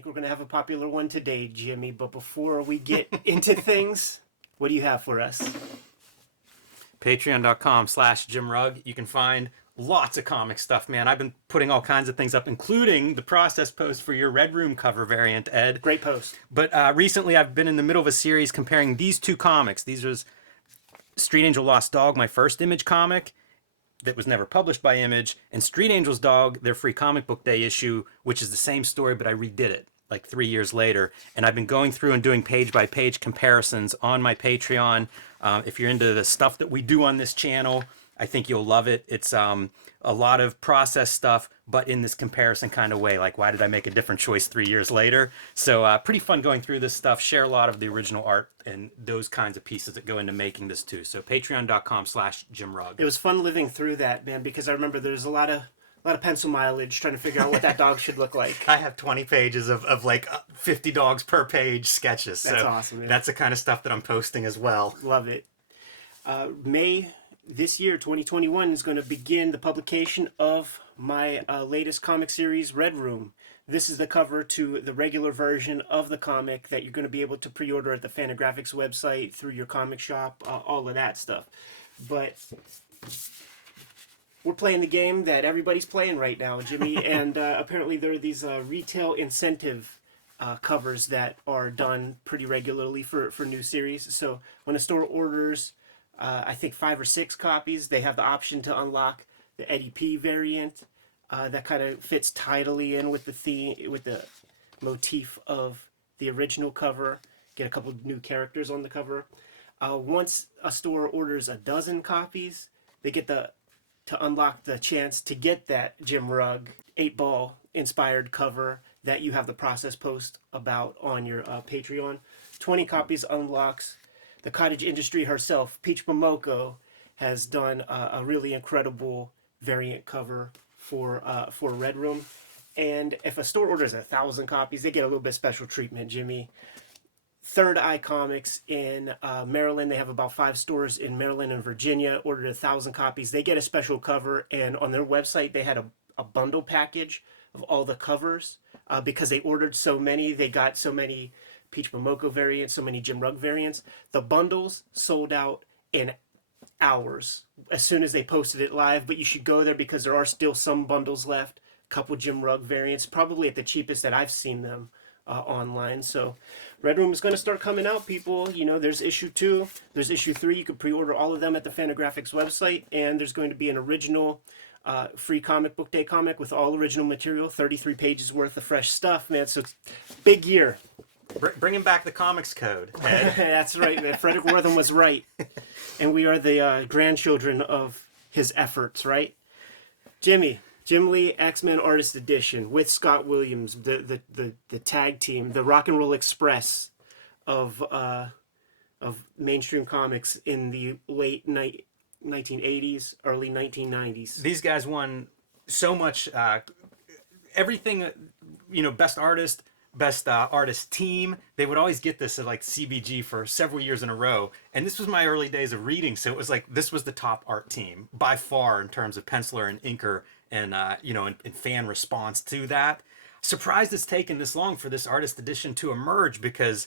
think we're going to have a popular one today, Jimmy. But before we get into things, what do you have for us? Patreon.com/JimRugg. You can find lots of comic stuff, man. I've been putting all kinds of things up, including the process post for your Red Room cover variant, Ed. Great post. But recently I've been in the middle of a series comparing these two comics. These was Street Angel Lost Dog, my first Image comic that was never published by Image, and Street Angel's Dog, their free comic book day issue, which is the same story, but I redid it like 3 years later. And I've been going through and doing page-by-page comparisons on my Patreon. If you're into the stuff that we do on this channel, I think you'll love it. It's a lot of process stuff, but in this comparison kind of way. Like, why did I make a different choice 3 years later? So pretty fun going through this stuff. Share a lot of the original art and those kinds of pieces that go into making this too. So patreon.com/JimRugg. It was fun living through that, man, because I remember there's a lot of pencil mileage trying to figure out what that dog should look like. I have 20 pages of like 50 dogs per page sketches. That's so awesome, man. That's the kind of stuff that I'm posting as well. Love it. May this year, 2021, is going to begin the publication of my latest comic series, Red Room. This is the cover to the regular version of the comic that you're going to be able to pre-order at the Fantagraphics website, through your comic shop, all of that stuff. But we're playing the game that everybody's playing right now, Jimmy, and apparently there are these retail incentive covers that are done pretty regularly for new series. So when a store orders, I think 5 or 6 copies, they have the option to unlock the Eddie P variant that kind of fits tidily in with the theme, with the motif of the original cover. Get a couple new characters on the cover. Once a store orders a dozen copies, they get to unlock the chance to get that Jim Rugg 8-ball inspired cover that you have the process post about on your Patreon. 20 copies unlocks. The cottage industry herself, Peach Momoko, has done a really incredible variant cover for Red Room. And if a store orders 1,000 copies, they get a little bit special treatment, Jimmy. Third Eye Comics in Maryland, they have about 5 stores in Maryland and Virginia, ordered 1,000 copies. They get a special cover, and on their website, they had a bundle package of all the covers. Because they ordered so many, they got so many Peach Momoko variants, so many Jim Rugg variants. The bundles sold out in hours as soon as they posted it live, but you should go there because there are still some bundles left. A couple Jim Rugg variants, probably at the cheapest that I've seen them online. So Red Room is going to start coming out, people. You know, there's issue 2, there's issue 3. You can pre-order all of them at the Fantagraphics website, and there's going to be an original free comic book day comic with all original material, 33 pages worth of fresh stuff, man. So it's big year. Bringing back the comics code, Ed. That's right, man. Frederick Wortham was right. And we are the grandchildren of his efforts, right? Jim Lee, X-Men Artist Edition with Scott Williams, the tag team, the Rock and Roll Express of mainstream comics in the late 1980s, early 1990s. These guys won so much, everything, best artist, best artist team. They would always get this at like CBG for several years in a row. And this was my early days of reading. So it was like, this was the top art team by far in terms of penciler and inker and, and fan response to that. Surprised it's taken this long for this artist edition to emerge because,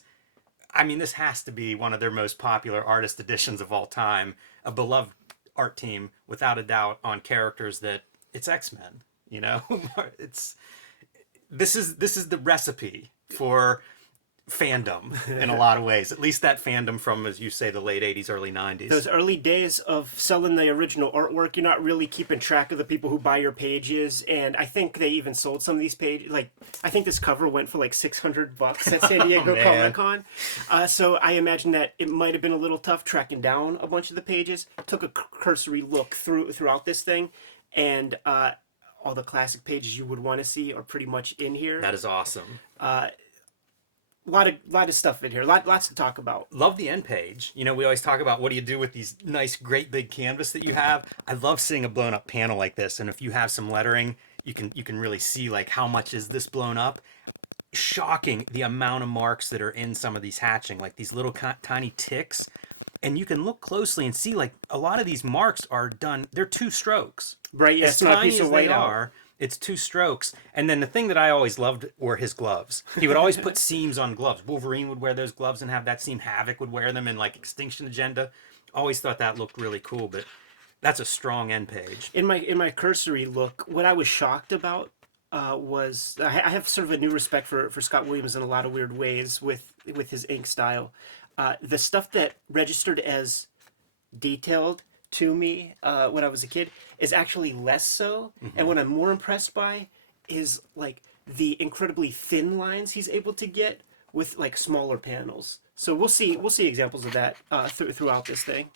I mean, this has to be one of their most popular artist editions of all time. A beloved art team, without a doubt, on characters that it's X-Men, This is the recipe for fandom in a lot of ways. At least that fandom from, as you say, the late 80s, early 90s. Those early days of selling the original artwork, you're not really keeping track of the people who buy your pages. And I think they even sold some of these pages. Like, I think this cover went for like $600 at San Diego Comic-Con. So I imagine that it might have been a little tough tracking down a bunch of the pages. Took a cursory look throughout this thing, and all the classic pages you would want to see are pretty much in here. That is awesome. Lot of stuff in here. Lots to talk about. Love the end page. We always talk about what do you do with these nice, great big canvas that you have. I love seeing a blown up panel like this. And if you have some lettering, you can really see like how much is this blown up. Shocking the amount of marks that are in some of these hatching, like these little tiny ticks. And you can look closely and see like a lot of these marks are done. They're 2 strokes. Right. Yeah, as tiny as they are, It's 2 strokes. And then the thing that I always loved were his gloves. He would always put seams on gloves. Wolverine would wear those gloves and have that seam. Havoc would wear them in like Extinction Agenda. Always thought that looked really cool, but that's a strong end page. In my cursory look, what I was shocked about was I have sort of a new respect for Scott Williams in a lot of weird ways with his ink style. The stuff that registered as detailed to me when I was a kid is actually less so, and what I'm more impressed by is like the incredibly thin lines he's able to get with like smaller panels. So we'll see examples of that throughout this thing.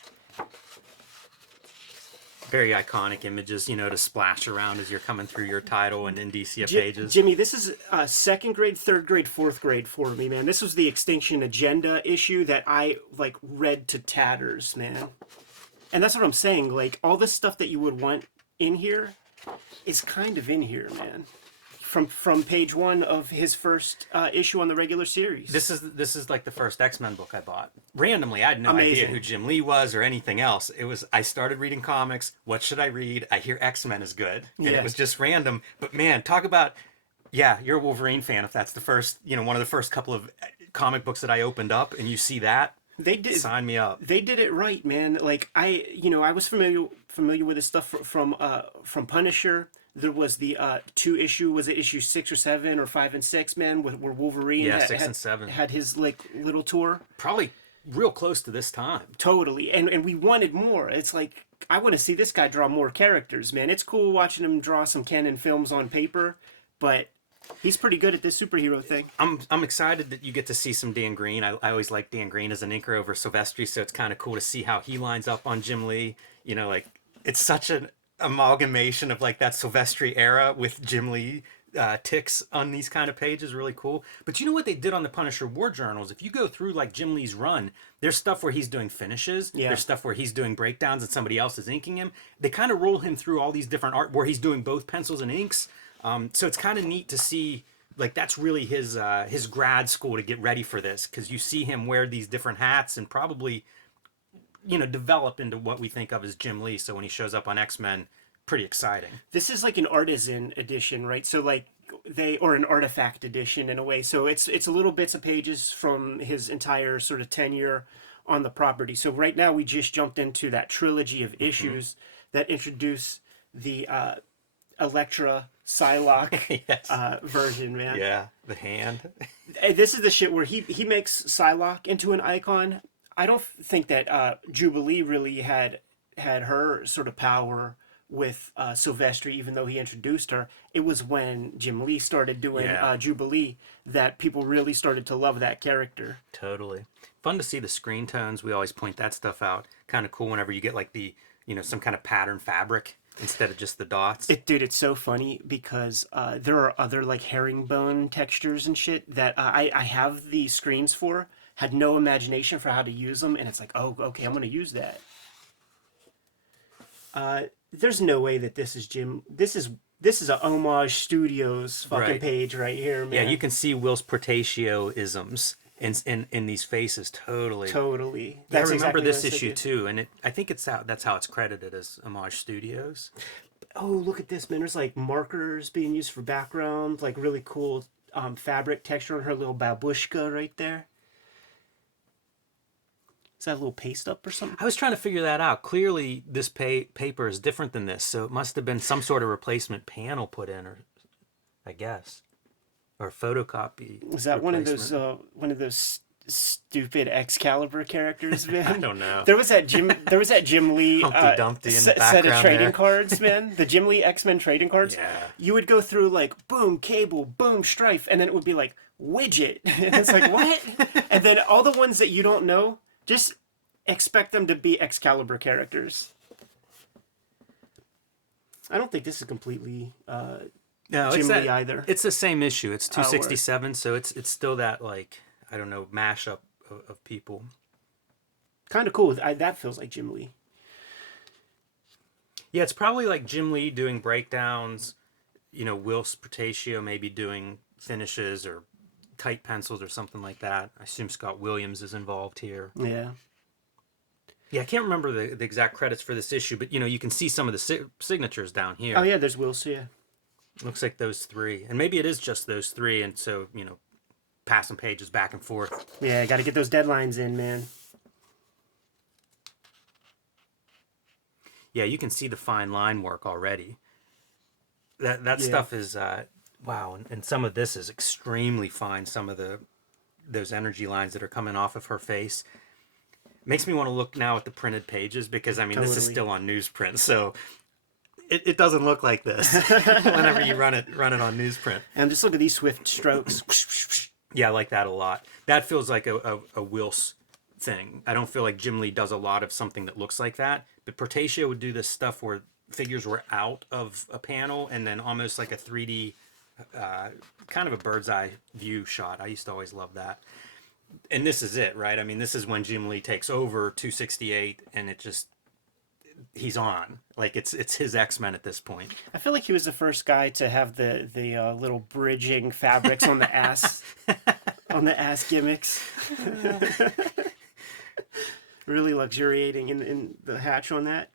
Very iconic images, to splash around as you're coming through your title and Indicia pages. Jimmy, this is second grade, third grade, fourth grade for me, man. This was the Extinction Agenda issue that I like read to tatters, man. And that's what I'm saying. Like all this stuff that you would want in here is kind of in here, man. From page 1 of his first issue on the regular series. This is like the first X-Men book I bought. Randomly, I had no Amazing. idea who Jim Lee was or anything else. I started reading comics. What should I read? I hear X-Men is good. And it was just random. But man, talk about, you're a Wolverine fan if that's the first, one of the first couple of comic books that I opened up and you see that. They did sign me up. They did it right, man. Like I was familiar with this stuff from Punisher. There was the 2 issue, was it issue 6 or 7 or 5 and 6, man, where Wolverine 6 and 7 had his like little tour. Probably real close to this time. Totally, and we wanted more. It's like I want to see this guy draw more characters, man. It's cool watching him draw some canon films on paper, but he's pretty good at this superhero thing. I'm excited that you get to see some Dan Green. I always like Dan Green as an inker over Silvestri, so it's kind of cool to see how he lines up on Jim Lee. Like it's such an amalgamation of like that Silvestri era with Jim Lee ticks on these kind of pages. Really cool. But you know what they did on the Punisher War Journals? If you go through like Jim Lee's run, there's stuff where he's doing finishes. Yeah. There's stuff where he's doing breakdowns and somebody else is inking him. They kind of roll him through all these different art where he's doing both pencils and inks. So it's kind of neat to see, like that's really his grad school to get ready for this, because you see him wear these different hats and probably, develop into what we think of as Jim Lee. So when he shows up on X-Men, pretty exciting. This is like an artisan edition, right? So like or an artifact edition in a way. So it's a little bits of pages from his entire sort of tenure on the property. So right now we just jumped into that trilogy of issues that introduce the Elektra Psylocke version, man. Yeah, the hand. This is the shit where he makes Psylocke into an icon. I don't think that Jubilee really had her sort of power with Silvestri, even though he introduced her. It was when Jim Lee started doing Jubilee that people really started to love that character. Totally. Fun to see the screen tones. We always point that stuff out. Kind of cool whenever you get like the, some kind of pattern fabric instead of just the dots. Dude, it's so funny because there are other like herringbone textures and shit that I have the screens for. Had no imagination for how to use them, and it's like, oh, okay, I'm going to use that. There's no way that this is Jim. This is a Homage Studios fucking page right here, man. Yeah, you can see Will's Portatio-isms in these faces. Totally. That's I remember exactly this issue too, and I think that's how it's credited, as Homage Studios. Oh, look at this, man. There's like markers being used for background, like really cool fabric texture on her little babushka right there. Is that a little paste up or something? I was trying to figure that out. Clearly, this paper is different than this, so it must have been some sort of replacement panel put in, or I guess, or photocopy. Is that one of those stupid Excalibur characters, man? I don't know. There was that Jim Lee Humpty Dumpty in the set of trading there. cards, man. The Jim Lee X-Men trading cards. Yeah. You would go through like boom Cable, boom Strife, and then it would be like Widget. And it's like what? And then all the ones that you don't know, just expect them to be Excalibur characters. I don't think this is completely No, Jim it's Lee either. It's the same issue. It's 267, so it's still that, like, I don't know, mashup of people. Kind of cool. That feels like Jim Lee. Yeah, it's probably like Jim Lee doing breakdowns, Will Portatio maybe doing finishes or tight pencils or something like that. I assume Scott Williams is involved here. Yeah. Yeah, I can't remember the exact credits for this issue, but you can see some of the signatures down here. Oh yeah, there's Will's. Yeah. Looks like those three. And maybe it is just those three, and so, passing pages back and forth. Yeah, got to get those deadlines in, man. Yeah, you can see the fine line work already. That Yeah. stuff is wow, and some of this is extremely fine. Some of those energy lines that are coming off of her face makes me want to look now at the printed pages, because I mean this is Totally. still on newsprint, so it doesn't look like this whenever you run it on newsprint. And just look at these swift strokes. Yeah, I like that a lot. That feels like a Wills thing. I don't feel like Jim Lee does a lot of something that looks like that, but Portacio would do this stuff where figures were out of a panel and then almost like a 3D, kind of a bird's eye view shot. I used to always love that. And this is it, right? I mean, this is when Jim Lee takes over 268, and he's on. Like it's his X-Men at this point. I feel like he was the first guy to have the little bridging fabrics on the ass gimmicks. Really luxuriating in the hatch on that.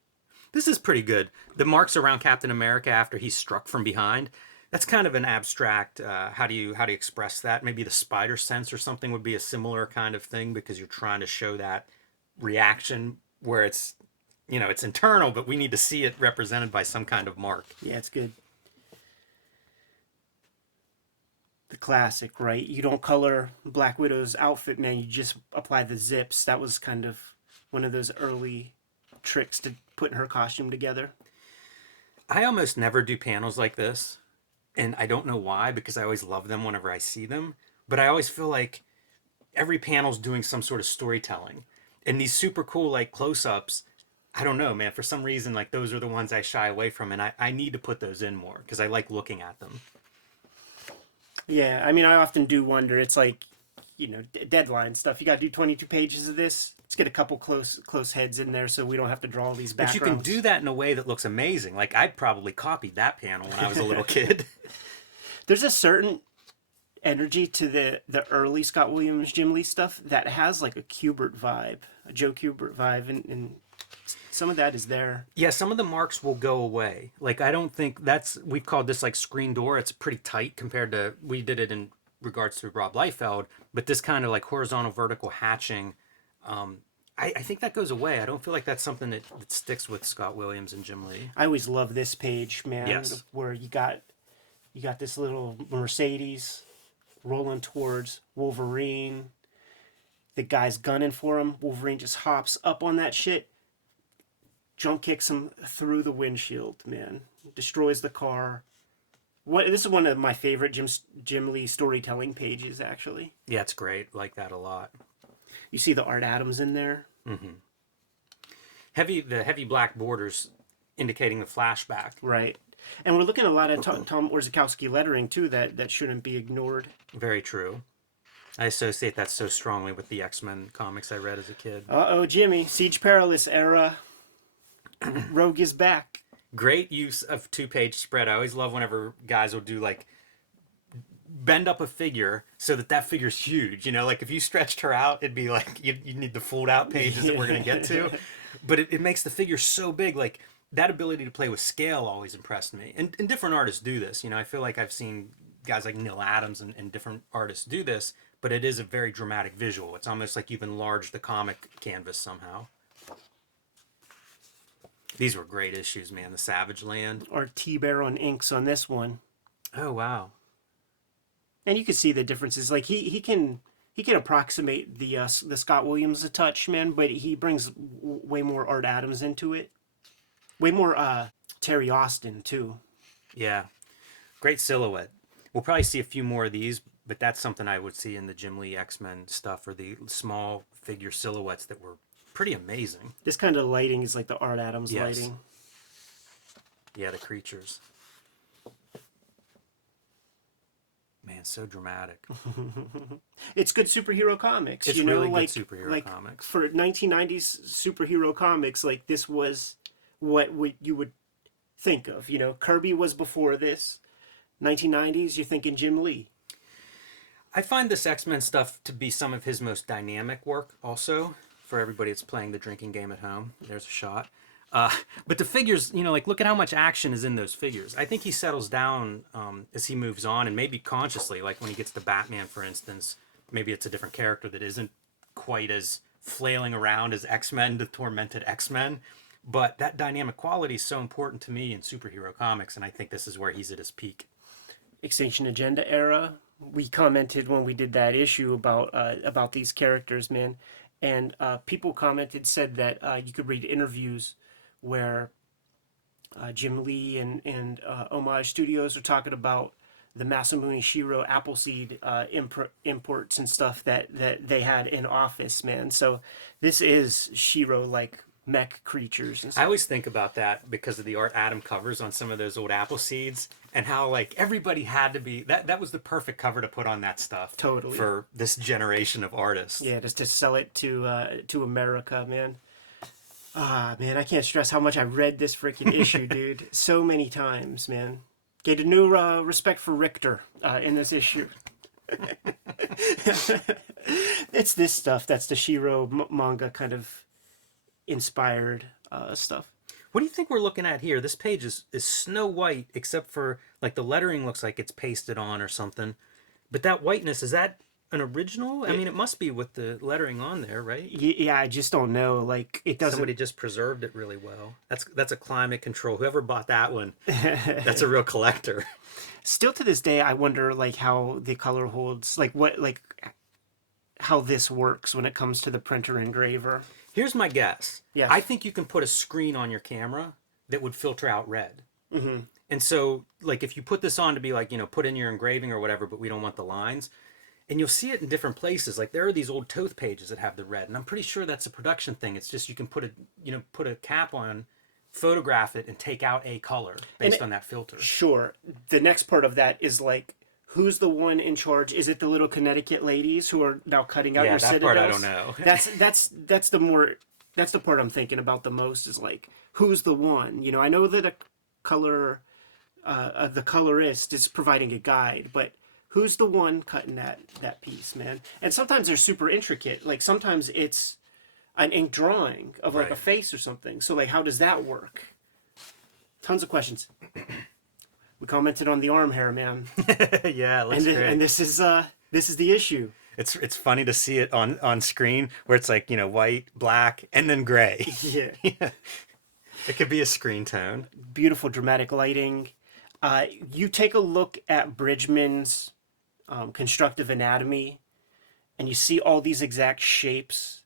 This is pretty good. The marks around Captain America after he's struck from behind, that's kind of an abstract, how do you express that? Maybe the spider sense or something would be a similar kind of thing, because you're trying to show that reaction where it's, it's internal, but we need to see it represented by some kind of mark. Yeah, it's good. The classic, right? You don't color Black Widow's outfit, man. You just apply the zips. That was kind of one of those early tricks to putting her costume together. I almost never do panels like this, and I don't know why, because I always love them whenever I see them, but I always feel like every panel's doing some sort of storytelling. And these super cool, like, close-ups, I don't know, man, for some reason, like, those are the ones I shy away from, and I need to put those in more, because I like looking at them. Yeah, I mean, I often do wonder. It's like, deadline stuff. You got to do 22 pages of this. Let's get a couple close heads in there so we don't have to draw all these But backgrounds. you can do that in a way that looks amazing. Like, I'd probably copied that panel when I was a little kid. There's a certain energy to the early Scott Williams, Jim Lee stuff that has like a Kubert vibe, a Joe Kubert vibe, and some of that is there. Yeah, some of the marks will go away. Like, I don't think we've called this like screen door. It's pretty tight compared to, we did it in regards to Rob Liefeld, but this kind of like horizontal vertical hatching, I think that goes away. I don't feel like that's something that sticks with Scott Williams and Jim Lee. I always love this page, man. Yes. Where you got this little Mercedes rolling towards Wolverine. The guy's gunning for him. Wolverine just hops up on that shit, jump kicks him through the windshield, man. Destroys the car. This is one of my favorite Jim Lee storytelling pages, actually. Yeah, it's great. Like that a lot. You see the Art Adams in there. Mm-hmm. The heavy black borders indicating the flashback. Right. And we're looking at a lot of Tom Orzechowski lettering, too, that shouldn't be ignored. Very true. I associate that so strongly with the X-Men comics I read as a kid. Uh-oh, Jimmy. Siege Perilous era. Rogue is back. Great use of 2-page spread. I always love whenever guys will do like bend up a figure so that figure's huge. Like if you stretched her out, it'd be like you need the fold out pages that we're going to get to. But it makes the figure so big. Like that ability to play with scale always impressed me. And different artists do this. I feel like I've seen guys like Neil Adams and different artists do this, but it is a very dramatic visual. It's almost like you've enlarged the comic canvas somehow. These were great issues, man. The Savage Land. Or T-Bear on inks on this one. Oh, wow. And you can see the differences. Like he can approximate the Scott Williams a touch, man, but he brings way more Art Adams into it. Way more Terry Austin too. Yeah. Great silhouette. We'll probably see a few more of these, but that's something I would see in the Jim Lee X-Men stuff, or the small figure silhouettes that were pretty amazing. This kind of lighting is like the Art Adams Yes. lighting. Yeah, the creatures. Man, so dramatic. It's good superhero comics. It's really good superhero comics. For 1990s superhero comics, like this was what you would think of. Kirby was before this. 1990s, you're thinking Jim Lee. I find this X-Men stuff to be some of his most dynamic work also. For everybody that's playing the drinking game at home, there's a shot. But the figures, you know, like look at how much action is in those figures. I think he settles down as he moves on, and maybe consciously, like when he gets to Batman, for instance, maybe it's a different character that isn't quite as flailing around as X-Men, the tormented X-Men. But that dynamic quality is so important to me in superhero comics, and I think this is where he's at his peak. Extinction Agenda era. We commented when we did that issue about these characters, man, and people commented, said that you could read interviews where Jim Lee and Homage Studios are talking about the Masamune Shiro Appleseed imports and stuff that they had in office, man. So this is Shiro like mech creatures and stuff. I always think about that because of the art Adam covers on some of those old apple seeds, and how like everybody had to be that was the perfect cover to put on that stuff. Totally. For this generation of artists. Yeah, just to sell it to America, man. Ah, man, I can't stress how much I read this freaking issue, dude. So many times, man. Get a new respect for Richter in this issue. It's this stuff that's the Shiro manga kind of inspired stuff. What do you think we're looking at here? This page is snow white, except for like the lettering looks like it's pasted on or something. But that whiteness, is that an original? I mean, it must be with the lettering on there, right? Yeah, I just don't know. Like, it doesn't. Somebody just preserved it really well. That's a climate control. Whoever bought that one, that's a real collector. Still to this day, I wonder like how the color holds, like how this works when it comes to the printer engraver. Here's my guess. Yes. I think you can put a screen on your camera that would filter out red. Mm-hmm. And so, like, if you put this on to be like, you know, put in your engraving or whatever, but we don't want the lines, and you'll see it in different places. Like, there are these old Toth pages that have the red, and I'm pretty sure that's a production thing. It's just you can put a cap on, photograph it, and take out a color based on that filter. Sure. The next part of that is like, who's the one in charge? Is it the little Connecticut ladies who are now cutting out your that citadels? part I don't know. That's the part I'm thinking about the most, is like, who's the one? You know, I know that the colorist is providing a guide, but who's the one cutting that piece, man? And sometimes they're super intricate. Like sometimes it's an ink drawing of like a face or something. So like, how does that work? Tons of questions. We commented on the arm hair, man. Yeah, it looks great. And this is the issue. It's funny to see it on screen where it's like, you know, white, black, and then gray. Yeah. Yeah. It could be a screen tone. Beautiful dramatic lighting. You take a look at Bridgman's constructive anatomy, and you see all these exact shapes,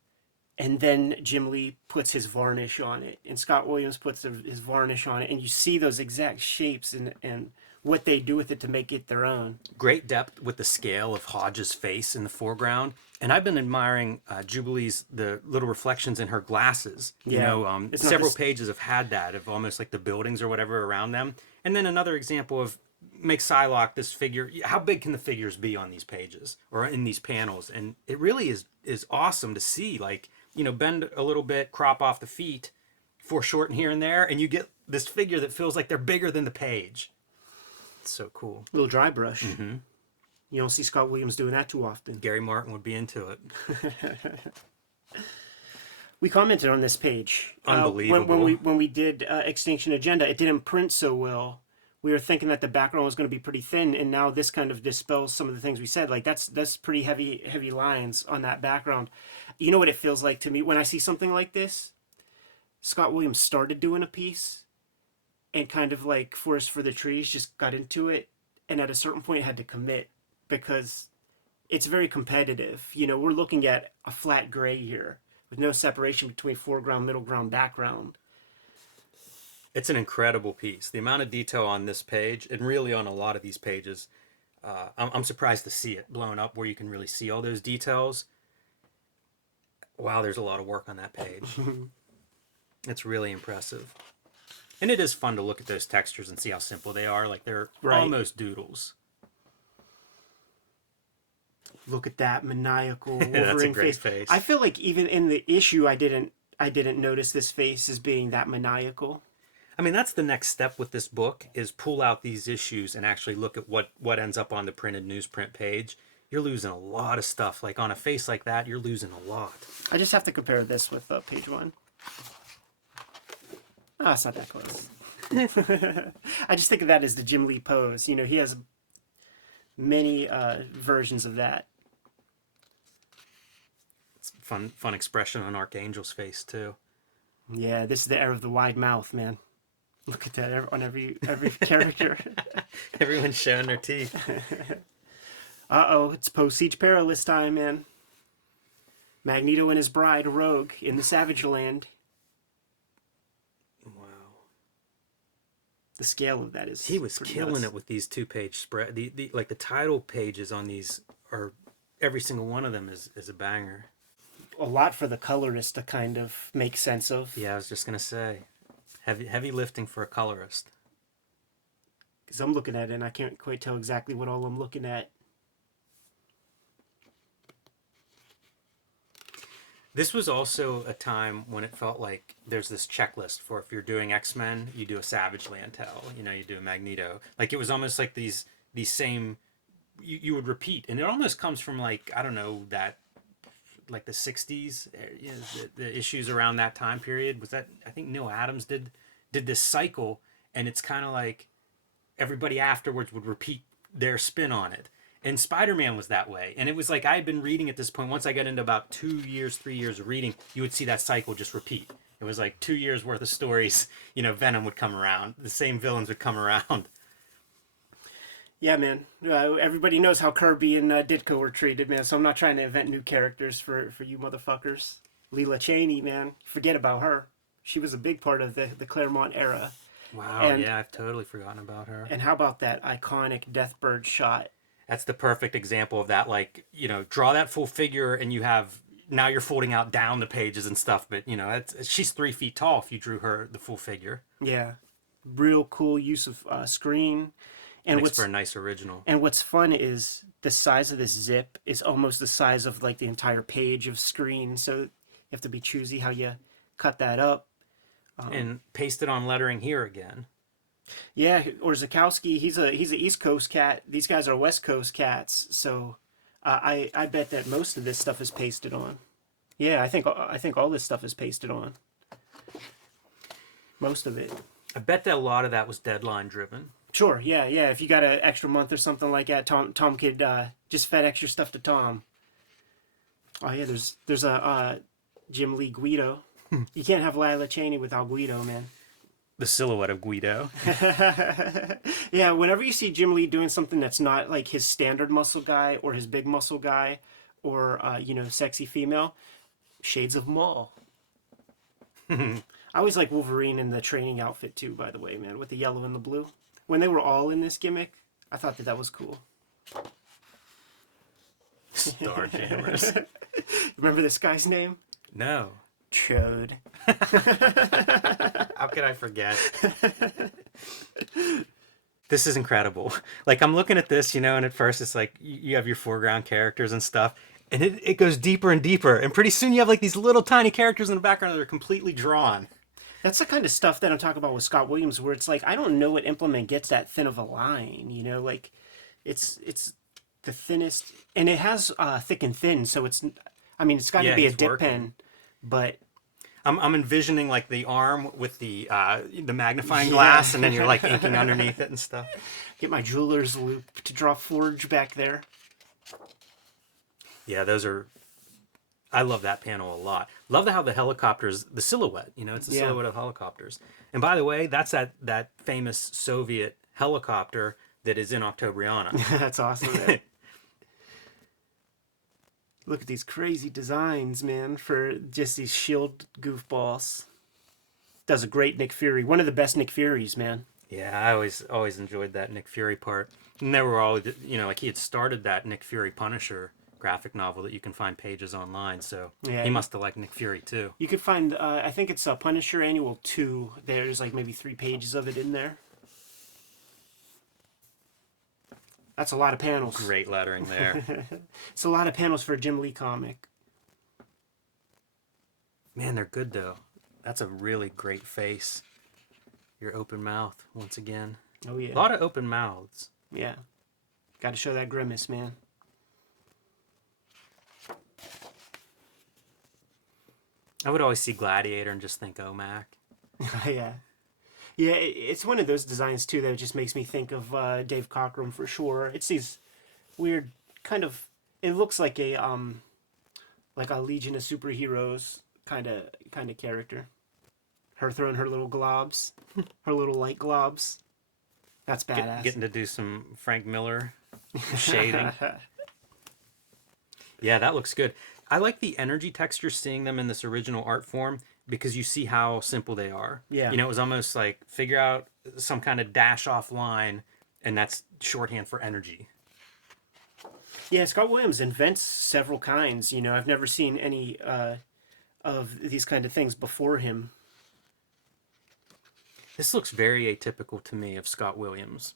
and then Jim Lee puts his varnish on it, and Scott Williams puts his varnish on it, and you see those exact shapes and what they do with it to make it their own. Great depth with the scale of Hodge's face in the foreground. And I've been admiring Jubilee's, the little reflections in her glasses. You know, several pages have had that, of almost like the buildings or whatever around them. And then another example of make Psylocke this figure. How big can the figures be on these pages or in these panels? And it really is awesome to see, like, you know, bend a little bit, crop off the feet, foreshorten here and there, and you get this figure that feels like they're bigger than the page. It's so cool. A little dry brush. Mm-hmm. You don't see Scott Williams doing that too often. Gary Martin would be into it. We commented on this page. Unbelievable. When we did Extinction Agenda, it didn't print so well. We were thinking that the background was going to be pretty thin, and now this kind of dispels some of the things we said. Like that's pretty heavy lines on that background. You know what it feels like to me when I see something like this? Scott Williams started doing a piece, and kind of like Forest for the Trees just got into it, and at a certain point had to commit, because it's very competitive. You know, we're looking at a flat gray here with no separation between foreground, middle ground, background. It's an incredible piece. The amount of detail on this page, and really on a lot of these pages, I'm surprised to see it blown up where you can really see all those details. Wow, there's a lot of work on that page. It's really impressive. And it is fun to look at those textures and see how simple they are. Like, they're almost doodles. Look at that maniacal Wolverine That's a great face. I feel like even in the issue, I didn't notice this face as being that maniacal. I mean, that's the next step with this book, is pull out these issues and actually look at what ends up on the printed newsprint page. You're losing a lot of stuff. Like, on a face like that, you're losing a lot. I just have to compare this with page one. Oh, it's not that close. I just think of that as the Jim Lee pose. You know, he has many versions of that. It's fun expression on Archangel's face too. Yeah, this is the era of the wide mouth, man. Look at that on every character. Everyone's showing their teeth. Uh-oh, it's post-Siege Perilous time, man. Magneto and his bride, Rogue, in the Savage Land. Wow. The scale of that is He was killing nuts. it with these 2-page spread. The like the title pages on these are every single one of them is a banger. A lot for the colorist to kind of make sense of. Yeah, I was just gonna say, heavy lifting for a colorist. Because I'm looking at it and I can't quite tell exactly what all I'm looking at. This was also a time when it felt like there's this checklist for if you're doing X-Men, you do a Savage Land tell, you know, you do a Magneto. Like it was almost like these same you would repeat, and it almost comes from like I don't know that like the 60s, you know, the issues around that time period. Was that I think Neil Adams did this cycle, and it's kind of like everybody afterwards would repeat their spin on it. And Spider-Man was that way. And it was like I had been reading at this point. Once I got into about 2 years, 3 years of reading, you would see that cycle just repeat. It was like 2 years worth of stories. You know, Venom would come around. The same villains would come around. Yeah, man. Everybody knows how Kirby and Ditko were treated, man. So I'm not trying to invent new characters for you motherfuckers. Leela Cheney, man. Forget about her. She was a big part of the Claremont era. Wow, And- yeah, I've totally forgotten about her. And how about that iconic Deathbird shot? That's the perfect example of that. Like, you know, draw that full figure and you have, now you're folding out down the pages and stuff. But, you know, she's 3 feet tall if you drew her the full figure. Yeah. Real cool use of screen. And Makes for a nice original. And what's fun is the size of this zip is almost the size of like the entire page of screen. So you have to be choosy how you cut that up. And paste it on lettering here again. Yeah, or Zukowski, he's a East Coast cat. These guys are West Coast cats. So I bet that most of this stuff is pasted on. Yeah, I think all this stuff is pasted on. Most of it. I bet that a lot of that was deadline driven. Sure, yeah. If you got an extra month or something like that, Tom could just FedEx your stuff to Tom. Oh yeah, there's a Jim Lee Guido. You can't have Lila Cheney without Guido, man. The silhouette of Guido. Yeah, whenever you see Jim Lee doing something that's not like his standard muscle guy or his big muscle guy or sexy female, shades of Maul. I always like Wolverine in the training outfit too, by the way, man, with the yellow and the blue. When they were all in this gimmick, I thought that was cool. Starjammers. Remember this guy's name? No. Chode. How could I forget? This is incredible. Like, I'm looking at this, and at first it's like you have your foreground characters and stuff, and it goes deeper and deeper, and pretty soon you have like these little tiny characters in the background that are completely drawn. That's the kind of stuff that I'm talking about with Scott Williams, where it's like, I don't know what implement gets that thin of a line, like it's the thinnest, and it has thick and thin, so it's got to be a dip pen, but I'm envisioning like the arm with the magnifying glass, and then you're like inking underneath it and stuff. Get my jeweler's loop to draw Forge back there. Yeah, I love that panel a lot. Love how the helicopters, the silhouette, it's the silhouette of helicopters. And by the way, that's that famous Soviet helicopter that is in Octobriana. That's awesome, man. Look at these crazy designs, man, for just these shield goofballs. Does a great Nick Fury. One of the best Nick Furies, man. Yeah, I always enjoyed that Nick Fury part. And they were all, like he had started that Nick Fury Punisher graphic novel that you can find pages online, so he must have liked Nick Fury too. You could find, I think it's Punisher Annual 2. There's like maybe 3 pages of it in there. That's a lot of panels. Great lettering there. It's a lot of panels for a Jim Lee comic. Man, they're good though. That's a really great face. Your open mouth, once again. Oh yeah. A lot of open mouths. Yeah. Got to show that grimace, man. I would always see Gladiator and just think OMAC. Yeah. Yeah, it's one of those designs too that just makes me think of Dave Cockrum for sure. It's these weird kind of. It looks like a Legion of Superheroes kind of character. Her throwing her little globs, her little light globs. That's badass. Getting to do some Frank Miller shading. Yeah, that looks good. I like the energy texture seeing them in this original art form because you see how simple they are. Yeah. You know, it was almost like figure out some kind of dash off line, and that's shorthand for energy. Yeah, Scott Williams invents several kinds. You know, I've never seen any of these kind of things before him. This looks very atypical to me of Scott Williams.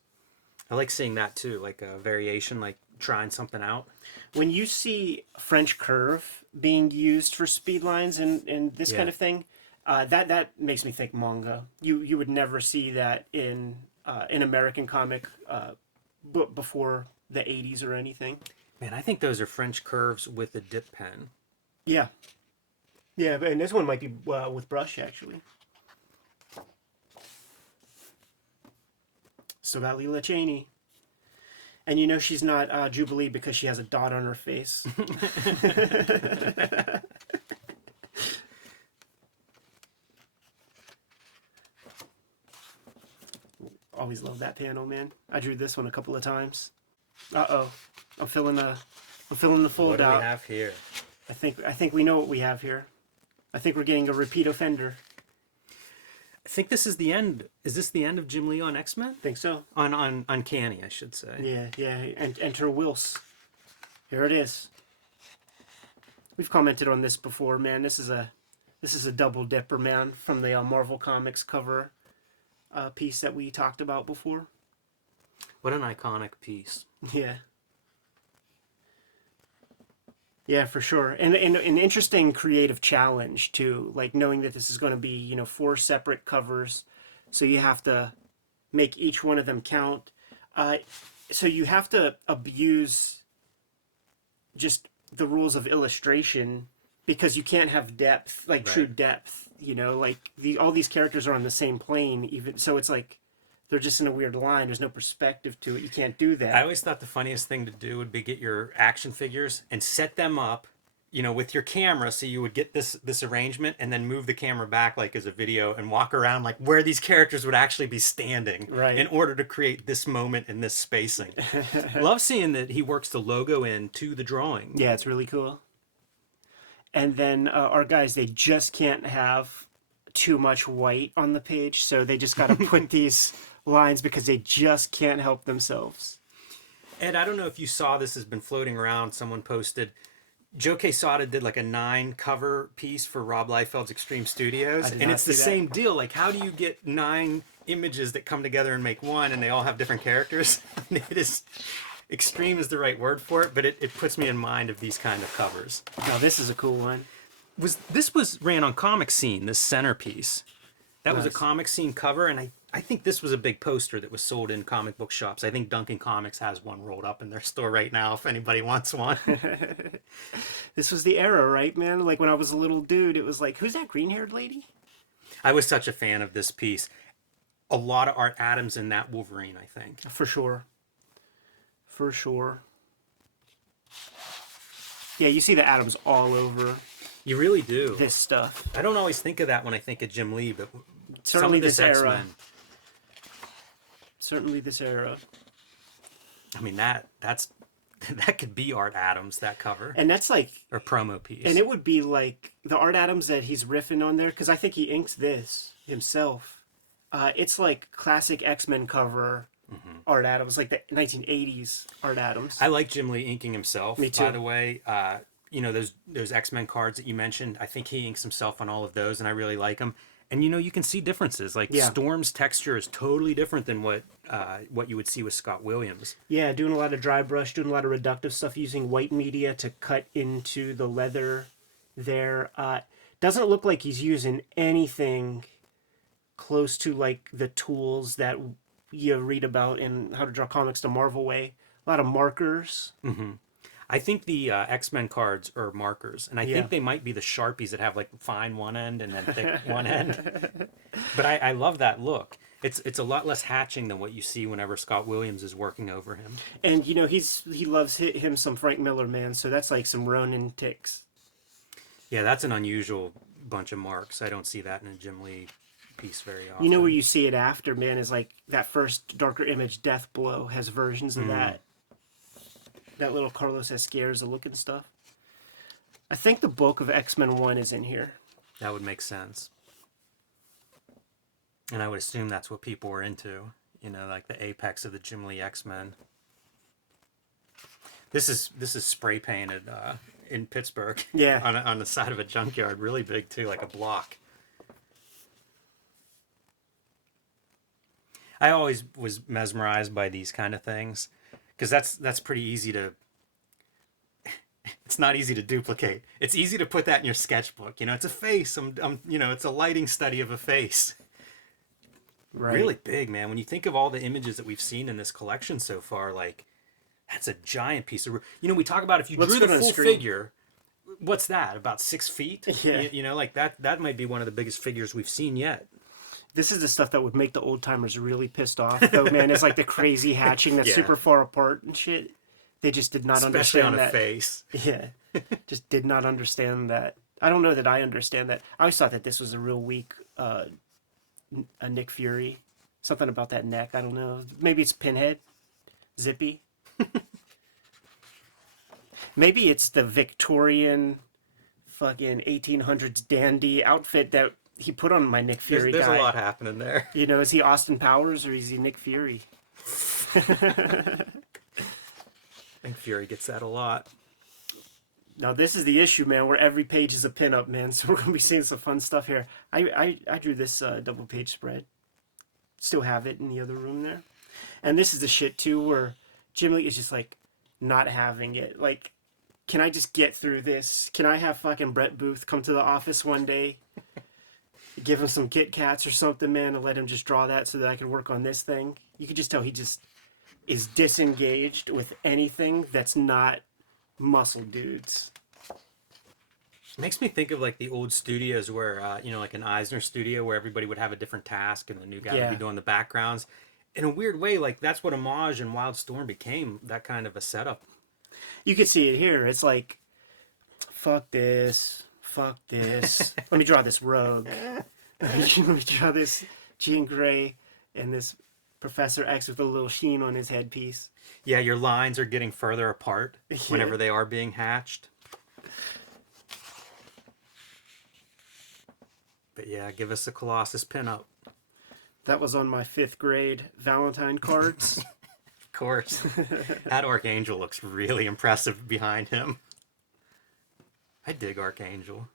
I like seeing that too, like a variation, like trying something out. When you see French curve being used for speed lines and this kind of thing, that makes me think manga. You would never see that in American comic before the 80s or anything. Man, I think those are French curves with a dip pen. Yeah. Yeah, and this one might be with brush, actually. Still got Leela Cheney. And you know she's not Jubilee because she has a dot on her face. Always love that panel, man. I drew this one a couple of times. Uh-oh. I'm filling the fold What do out. we have here? I think we know what we have here. I think we're getting a repeat offender. I think this is the end. Is this the end of Jim Lee on X-Men? Think so. On Uncanny, I should say. Yeah. And enter Wills. Here it is. We've commented on this before, man. This is a double dipper, man, from the Marvel Comics cover piece that we talked about before. What an iconic piece. Yeah. Yeah, for sure. And an interesting creative challenge, too. Like, knowing that this is going to be, 4 separate covers. So you have to make each one of them count. So you have to abuse just the rules of illustration because you can't have depth, like true depth. All these characters are on the same plane, even so it's like they're just in a weird line. There's no perspective to it. You can't do that. I always thought the funniest thing to do would be get your action figures and set them up, with your camera, so you would get this arrangement and then move the camera back like as a video and walk around like where these characters would actually be standing in order to create this moment and this spacing. Love seeing that he works the logo into the drawing. Yeah, it's really cool. And then our guys, they just can't have too much white on the page, so they just got to put these lines because they just can't help themselves. Ed, I don't know if you saw this has been floating around. Someone posted Joe Quesada did like a 9 cover piece for Rob Liefeld's Extreme Studios, and it's the same deal. Like, how do you get 9 images that come together and make one, and they all have different characters? It is extreme is the right word for it, but it puts me in mind of these kind of covers. Now this is a cool one. This was ran on Comic Scene, this centerpiece. That was a Comic Scene cover, and I think this was a big poster that was sold in comic book shops. I think Duncan Comics has one rolled up in their store right now if anybody wants one. This was the era, right, man? Like when I was a little dude, it was like, who's that green-haired lady? I was such a fan of this piece. A lot of Art Adams in that Wolverine, I think. For sure. For sure. Yeah, you see the Adams all over. You really do. This stuff. I don't always think of that when I think of Jim Lee, but certainly some of this era. X-Men. Certainly this era. I mean, that could be Art Adams, that cover. And that's like... Or promo piece. And it would be like the Art Adams that he's riffing on there, because I think he inked this himself. It's like classic X-Men cover Art Adams, like the 1980s Art Adams. I like Jim Lee inking himself, Me too. by the way. Those X-Men cards that you mentioned, I think he inks himself on all of those, and I really like them. And you can see differences. Like Storm's texture is totally different than what you would see with Scott Williams. Yeah, doing a lot of dry brush, doing a lot of reductive stuff, using white media to cut into the leather there. Doesn't look like he's using anything close to like the tools that you read about in How to Draw Comics the Marvel Way. A lot of markers. Mm-hmm. I think the X-Men cards are markers, and I Yeah. think they might be the Sharpies that have like fine one end and then thick one end. But I love that look. It's a lot less hatching than what you see whenever Scott Williams is working over him. And you know he loves him some Frank Miller, man. So that's like some Ronin ticks. Yeah, that's an unusual bunch of marks. I don't see that in a Jim Lee piece very often. You know where you see it after, man, is like that first Darker Image Death Blow has versions of that. That little Carlos Esquerza looking stuff. I think the bulk of X-Men 1 is in here. That would make sense. And I would assume that's what people were into. You know, like the apex of the Jim Lee X-Men. This is spray painted in Pittsburgh. Yeah. on the side of a junkyard. Really big too, like a block. I always was mesmerized by these kind of things. Because that's pretty easy to... It's not easy to duplicate. It's easy to put that in your sketchbook. You know, it's a face. It's a lighting study of a face. Right. Really big, man. When you think of all the images that we've seen in this collection so far, like, that's a giant piece of... You know, we talk about if you Let's drew go the to the full screen. figure, what's that? About 6 feet? Yeah. You know, like that might be one of the biggest figures we've seen yet. This is the stuff that would make the old timers really pissed off, though, man. It's like the crazy hatching that's Yeah. super far apart and shit. They just did not Especially understand on a that. face. Yeah. Just did not understand that. I don't know that I understand that. I always thought that this was a real weak a Nick Fury. Something about that neck. I don't know. Maybe it's Pinhead. Zippy. Maybe it's the Victorian fucking 1800s dandy outfit that he put on my Nick Fury There's guy. a lot happening there. You know, is he Austin Powers or is he Nick Fury? I think Fury gets that a lot. Now this is the issue, man, where every page is a pinup, man. So we're gonna be seeing some fun stuff here. I drew this double page spread. Still have it in the other room there. And this is the shit too, where Jim Lee is just like not having it. Like, can I just get through this? Can I have fucking Brett Booth come to the office one day, give him some Kit Kats or something, man, and let him just draw that so that I can work on this thing? You could just tell he just is disengaged with anything that's not muscle dudes. Makes me think of like the old studios where, like an Eisner studio where everybody would have a different task and the new guy would be doing the backgrounds. In a weird way, like that's what Homage and Wildstorm became, that kind of a setup. You can see it here. It's like, fuck this. Let me draw this rogue. Let me draw this Jean Grey and this Professor X with a little sheen on his headpiece. Yeah, your lines are getting further apart whenever they are being hatched. But yeah, give us a Colossus pinup. That was on my 5th grade Valentine cards. Of course. That Archangel looks really impressive behind him. I dig Archangel.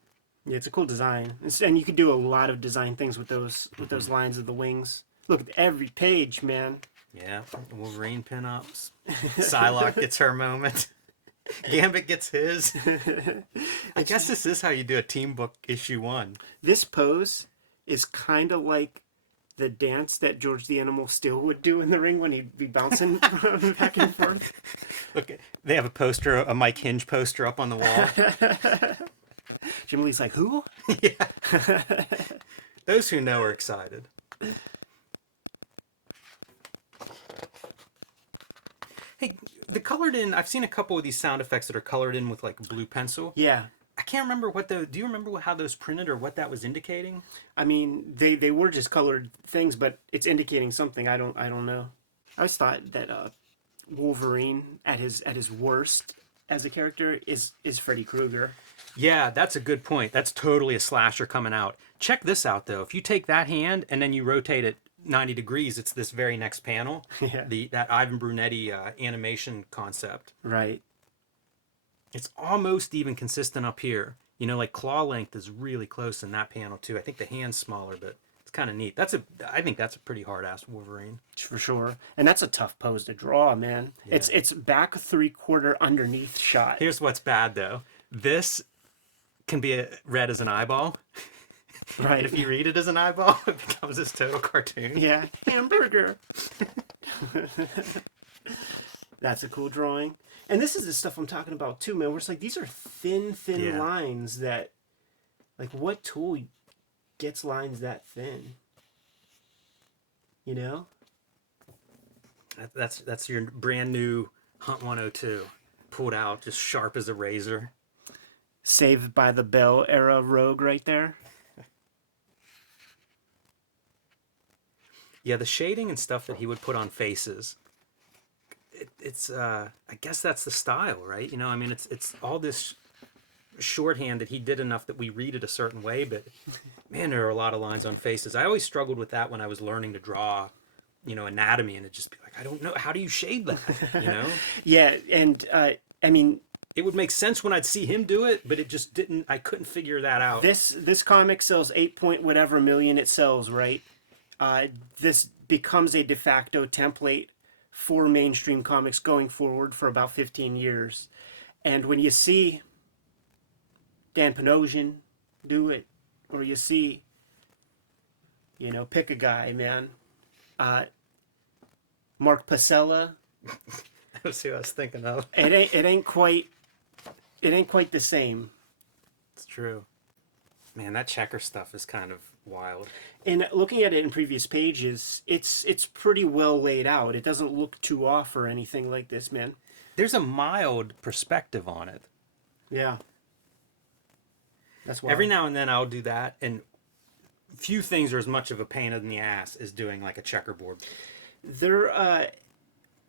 Yeah, it's a cool design. And you could do a lot of design things with those lines of the wings. Look at every page, man. Yeah, Wolverine pinups. Psylocke gets her moment. Gambit gets his. I guess this is how you do a team book issue 1. This pose is kind of like the dance that George the Animal Steel would do in the ring when he'd be bouncing back and forth. Look, they have a poster, a Mike Hinge poster up on the wall. Jim Lee's like, who? Yeah. Those who know are excited. Hey, the colored in, I've seen a couple of these sound effects that are colored in with like blue pencil. Yeah. I can't remember do you remember how those printed or what that was indicating? I mean, they were just colored things, but it's indicating something. I don't know. I always thought that Wolverine at his worst as a character is Freddy Krueger. Yeah, that's a good point. That's totally a slasher coming out. Check this out though. If you take that hand and then you rotate it 90 degrees, it's this very next panel. Yeah. That Ivan Brunetti animation concept. Right. It's almost even consistent up here. You know, like claw length is really close in that panel too. I think the hand's smaller, but it's kind of neat. I think that's a pretty hard-ass Wolverine. For sure. And that's a tough pose to draw, man. Yeah. It's back 3/4 underneath shot. Here's what's bad though. This can be read as an eyeball. Right. If you read it as an eyeball, it becomes this total cartoon. Yeah. Hamburger. That's a cool drawing. And this is the stuff I'm talking about too, man. Where it's like these are thin Yeah. lines that, like, what tool gets lines that thin? You know? That's your brand new Hunt 102, pulled out, just sharp as a razor. Saved by the Bell era Rogue right there. Yeah, the shading and stuff that he would put on faces. It's I guess that's the style, right? You know, I mean, it's all this shorthand that he did enough that we read it a certain way, but man, there are a lot of lines on faces. I always struggled with that when I was learning to draw, anatomy, and it'd just be like, I don't know, how do you shade that, Yeah, and I mean, It would make sense when I'd see him do it, but it just didn't, I couldn't figure that out. this comic sells 8 point whatever million it sells, right? This becomes a de facto template for mainstream comics going forward for about 15 years. And when you see Dan Panosian do it, or you see, pick a guy, man. Mark Pasella. That's who I was thinking of. It ain't quite the same. It's true. Man, that checker stuff is kind of wild. And looking at it in previous pages, it's pretty well laid out. It doesn't look too off or anything like this, man. There's a mild perspective on it. Yeah. That's why. Every now and then I'll do that, and few things are as much of a pain in the ass as doing like a checkerboard. There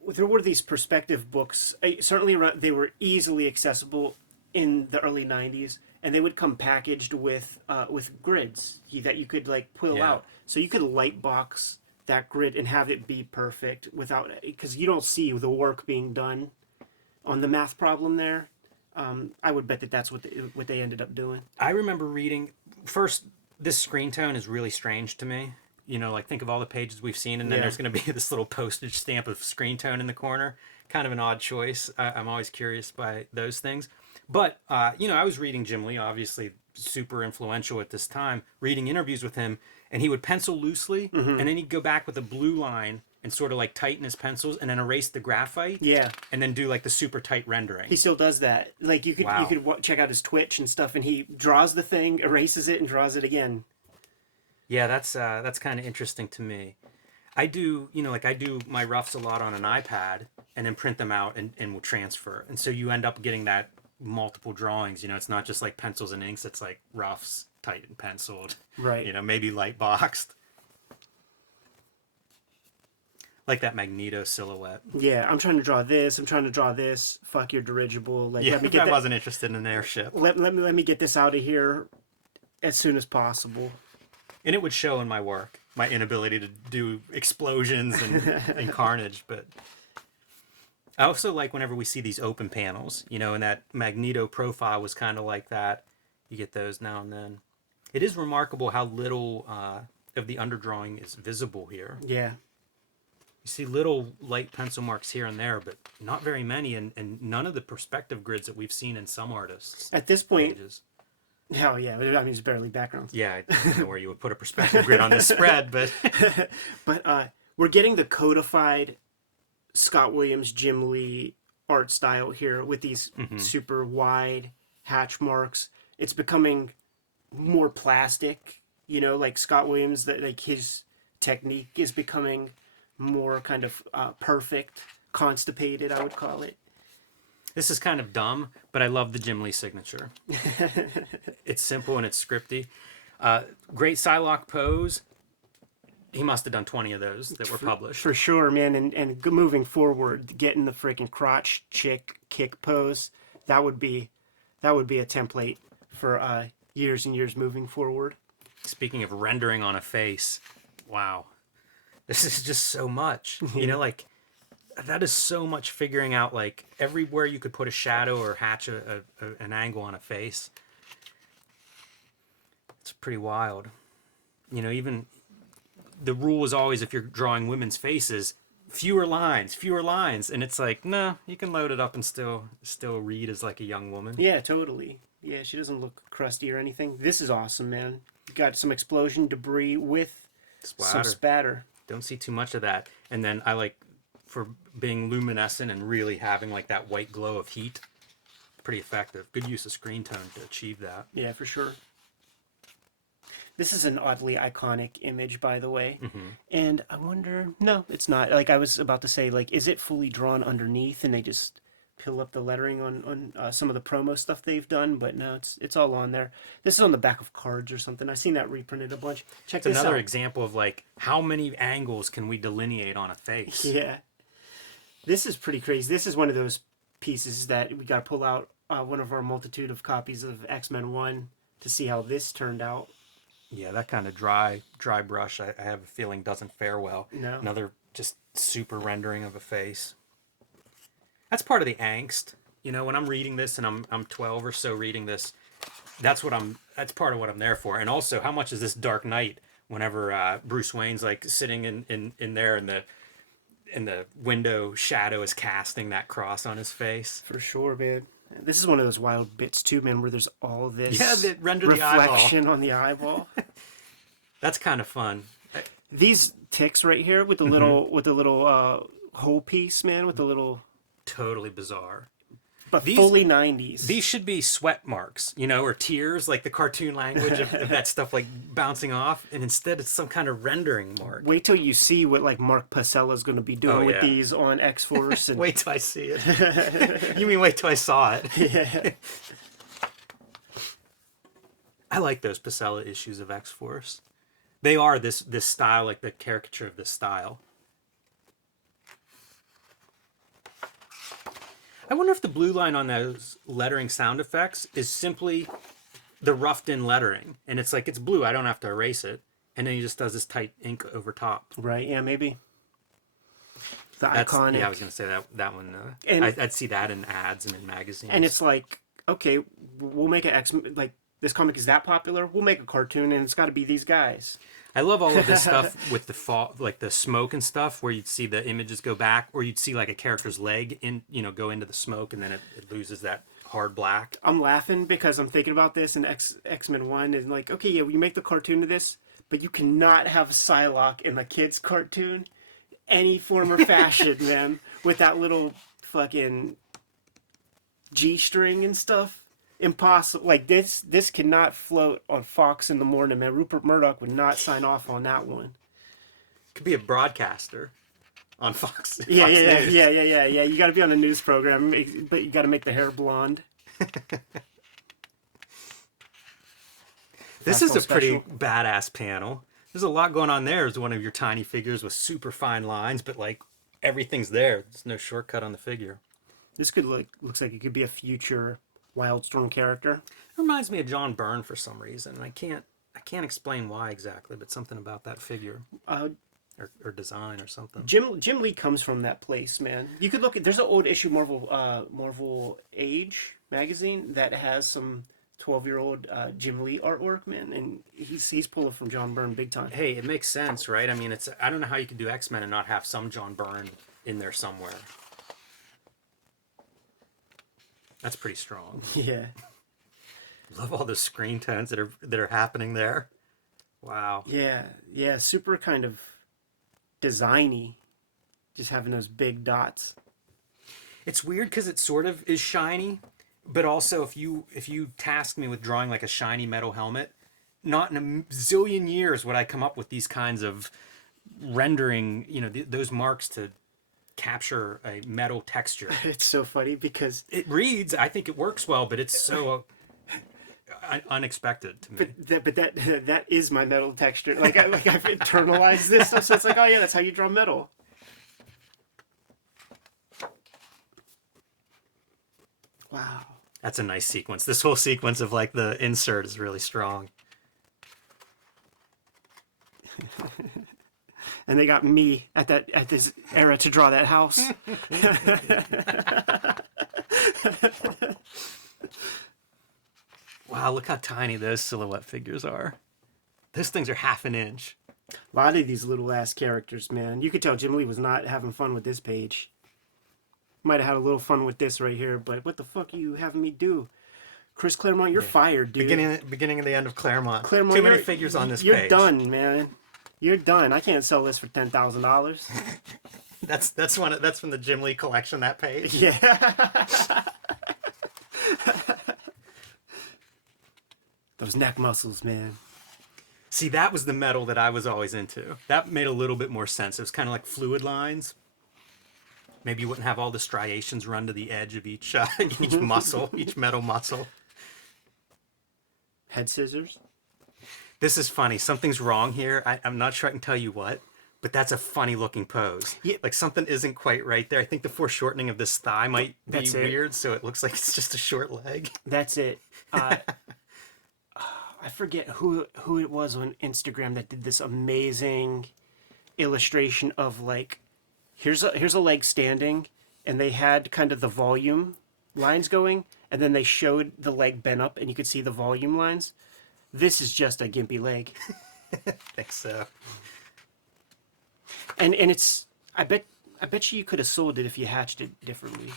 were these perspective books. Certainly, they were easily accessible in the early '90s, and they would come packaged with grids that you could like pull out. So you could light box that grid and have it be perfect without, because you don't see the work being done on the math problem there. I would bet that's what they ended up doing. I remember reading first. This screen tone is really strange to me. Like think of all the pages we've seen, and then there's going to be this little postage stamp of screen tone in the corner. Kind of an odd choice. I'm always curious by those things. But, I was reading Jim Lee, obviously super influential at this time, reading interviews with him, and he would pencil loosely, and then he'd go back with a blue line and sort of like tighten his pencils and then erase the graphite. Yeah. And then do like the super tight rendering. He still does that. Like you could check out his Twitch and stuff, and he draws the thing, erases it, and draws it again. Yeah, that's kind of interesting to me. I do my roughs a lot on an iPad and then print them out and will transfer. And so you end up getting that multiple drawings. It's not just like pencils and inks. It's like roughs, tight and penciled. Right. Maybe light boxed. Like that Magneto silhouette. Yeah, I'm trying to draw this. I'm trying to draw this. Fuck your dirigible. Like, Yeah, let me get I wasn't interested in an airship. Let me get this out of here as soon as possible. And it would show in my work, my inability to do explosions and carnage. But I also like whenever we see these open panels, and that Magneto profile was kind of like that. You get those now and then. It is remarkable how little of the underdrawing is visible here. Yeah. You see little light pencil marks here and there, but not very many, and none of the perspective grids that we've seen in some artists. At this point, pages. Oh yeah, I mean it's barely backgrounds. Yeah, I don't know where you would put a perspective grid on this spread, but but we're getting the codified Scott Williams, Jim Lee art style here with these super wide hatch marks. It's becoming more plastic, like Scott Williams. That like his technique is becoming more kind of perfect, constipated, I would call it. this is kind of dumb, but I love the Jim Lee signature. It's simple and it's scripty. Great Psylocke pose. He must have done 20 of those that were published. For sure, man. And moving forward, getting the freaking crotch kick pose, that would be a template for years and years moving forward. Speaking of rendering on a face, wow. This is just so much. Like, that is so much figuring out, like, everywhere you could put a shadow or hatch an angle on a face. It's pretty wild. Even the rule is always, if you're drawing women's faces, fewer lines. And it's like, no, you can load it up and still read as like a young woman. Yeah, totally. Yeah, she doesn't look crusty or anything. This is awesome, man. Got some explosion debris with some spatter. Don't see too much of that. And then I like for being luminescent and really having like that white glow of heat. Pretty effective. Good use of screen tone to achieve that. Yeah, for sure. This is an oddly iconic image, by the way. And I wonder, no, it's not. Like I was about to say, like, is it fully drawn underneath and they just pill up the lettering on some of the promo stuff they've done? But no, it's all on there. This is on the back of cards or something. I've seen that reprinted a bunch. Check this out. Another example of like how many angles can we delineate on a face? Yeah. This is pretty crazy. This is one of those pieces that we got to pull out one of our multitude of copies of X-Men 1 to see how this turned out. Yeah, that kind of dry brush, I have a feeling doesn't fare well. No. Another just super rendering of a face. That's part of the angst. You know, when I'm reading this and I'm 12 or so reading this, that's part of what I'm there for. And also, how much is this Dark Knight whenever Bruce Wayne's like sitting in there and the window shadow is casting that cross on his face. For sure, man. This is one of those wild bits too, man, where there's all this that render reflection the eyeball on the eyeball. That's kind of fun. These ticks right here with the little hole piece, man, with the little Totally bizarre. but fully 90s. These should be sweat marks, you know, or tears, like the cartoon language of that stuff like bouncing off, and instead it's some kind of rendering mark. Wait till you see what like Mark Pacella's going to be doing with these on X-Force. And Wait till I see it. You mean wait till I saw it? Yeah. I like those Pacella issues of X-Force. They are this style, like the caricature of this style. I wonder if the blue line on those lettering sound effects is simply the roughed in lettering. And it's like, it's blue, I don't have to erase it. And then he just does this tight ink over top. Right, yeah, maybe. Iconic. Yeah, I was going to say that one. And I'd see that in ads and in magazines. And it's like, okay, we'll make an like, this comic is that popular, we'll make a cartoon and it's got to be these guys. I love all of this stuff with the fall, like the smoke and stuff, where you'd see the images go back, or you'd see like a character's leg go into the smoke, and then it loses that hard black. I'm laughing because I'm thinking about this in X-Men 1 and like, okay, yeah, we make the cartoon of this, but you cannot have Psylocke in the kids' cartoon any form or fashion, man, with that little fucking G-string and stuff. Impossible. Like this cannot float on Fox in the morning, man. Rupert Murdoch would not sign off on that one. Could be a broadcaster on Fox. Yeah. News. You got to be on a news program, but you got to make the hair blonde. This is a pretty badass panel. There's a lot going on there. There's one of your tiny figures with super fine lines, but like everything's there. There's no shortcut on the figure. This looks like it could be a future Wildstorm character. It reminds me of John Byrne for some reason, and I can't explain why exactly, but something about that figure or design or something. Jim Lee comes from that place, man. You could look at there's an old issue Marvel Age magazine that has some 12-year-old Jim Lee artwork, man, and he's pulling from John Byrne big time. Hey, it makes sense, right? I mean, I don't know how you could do X-Men and not have some John Byrne in there somewhere. That's pretty strong. Yeah. Love all the screen tones that are happening there. Wow. Yeah, super kind of designy, just having those big dots. It's weird because it sort of is shiny, but also if you task me with drawing like a shiny metal helmet, not in a zillion years would I come up with these kinds of rendering, those marks to capture a metal texture. It's so funny because it reads, I think it works well, but it's so unexpected to me. But that is my metal texture. Like I've internalized this stuff, so it's like, oh yeah, that's how you draw metal. Wow. That's a nice sequence. This whole sequence of like the insert is really strong. And they got me at this era to draw that house. Wow, look how tiny those silhouette figures are. Those things are half an inch. A lot of these little ass characters, man. You could tell Jim Lee was not having fun with this page. Might have had a little fun with this right here, but what the fuck are you having me do? Chris Claremont, you're fired, dude. Beginning of the end of Claremont. Claremont, Too many figures on this page. You're done, man. You're done. I can't sell this for $10,000. That's from the Jim Lee collection, that page. Yeah. Those neck muscles, man. See, that was the metal that I was always into. That made a little bit more sense. It was kind of like fluid lines. Maybe you wouldn't have all the striations run to the edge of each each muscle, each metal muscle. Head scissors. This is funny. Something's wrong here. I'm not sure I can tell you what, but that's a funny looking pose. Yeah. Like something isn't quite right there. I think the foreshortening of this thigh might be That's it. weird, so it looks like it's just a short leg. That's it. I forget who it was on Instagram that did this amazing illustration of like, here's a leg standing, and they had kind of the volume lines going, and then they showed the leg bent up, and you could see the volume lines. This is just a gimpy leg, I think so. and it's I bet you could have sold it if you hatched it differently.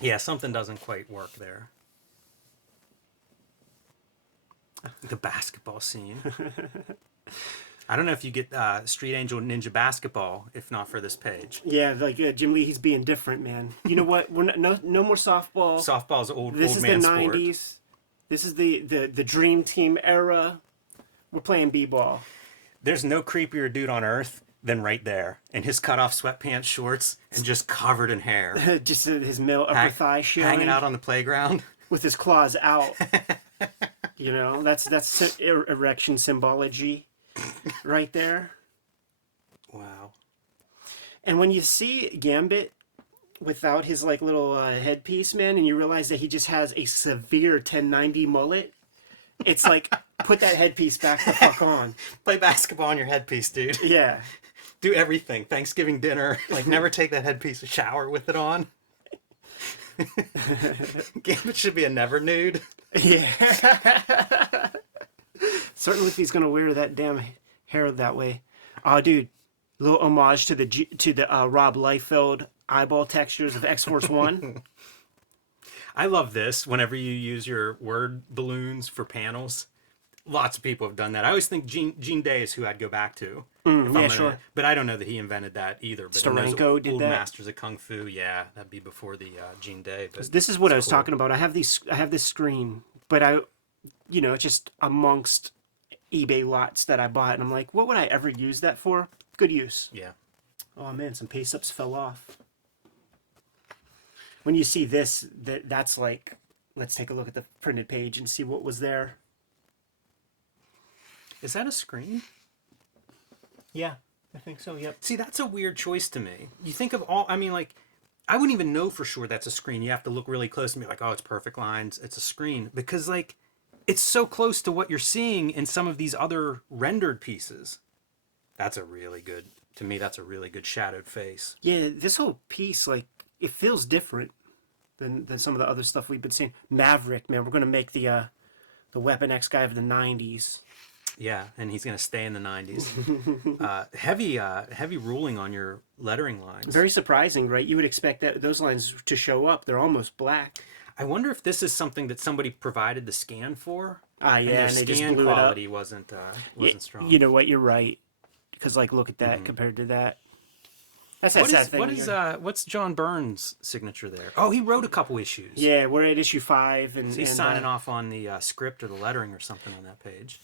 Yeah, something doesn't quite work there. The basketball scene. I don't know if you get Street Angel Ninja Basketball if not for this page. Yeah, like Jim Lee, he's being different, man. You know what? We're no more softball. Softball's old This old is man the sport. 90s. This is the dream team era. We're playing b-ball. There's no creepier dude on earth than right there in his cutoff sweatpants, shorts, and just covered in hair. Just his male upper thigh showing, hanging out on the playground. with his claws out. You know, that's erection symbology right there. Wow. And when you see Gambit without his like little headpiece, man, and you realize that he just has a severe 1090 mullet, it's like, put that headpiece back the fuck on. Play basketball on your headpiece, dude. Yeah. Do everything. Thanksgiving dinner. Like, never take that headpiece a shower with it on. Gambit should be a never nude. Yeah. Certainly if he's gonna wear that damn hair that way. Oh, dude, little homage to the Rob Liefeld eyeball textures of X-Force 1. I love this whenever you use your word balloons for panels. Lots of people have done that. I always think Gene Day is who I'd go back to. Yeah, sure. But I don't know that he invented that either. But in those Steranko did old that. Masters of Kung Fu, yeah, that'd be before the Gene Day. But This is what I it's was cool. talking about. I have this screen, but it's just amongst eBay lots that I bought, and I'm like, what would I ever use that for? Good use. Yeah. Oh man, some paste-ups fell off. When you see this, that's like, let's take a look at the printed page and see what was there. Is that a screen? Yeah, I think so. Yep. See, that's a weird choice to me. You think of all, I mean, like, I wouldn't even know for sure that's a screen. You have to look really close and be like, oh, it's perfect lines. It's a screen. Because, like, it's so close to what you're seeing in some of these other rendered pieces. That's a really good, to me, that's a really good shadowed face. Yeah, this whole piece, like, it feels different than some of the other stuff we've been seeing. Maverick, man, we're gonna make the Weapon X guy of the '90s. Yeah, and he's going to stay in the 90s. Heavy ruling on your lettering lines. Very surprising, right? You would expect those lines to show up. They're almost black. I wonder if this is something that somebody provided the scan for. Ah, yeah, their and they just scan blew it up. quality wasn't strong. You know what? You're right. Because, like, look at that compared to that. That's that sad thing. What's John Byrne's signature there? Oh, he wrote a couple issues. Yeah, we're at issue 5, and He's signing off on the script or the lettering or something on that page.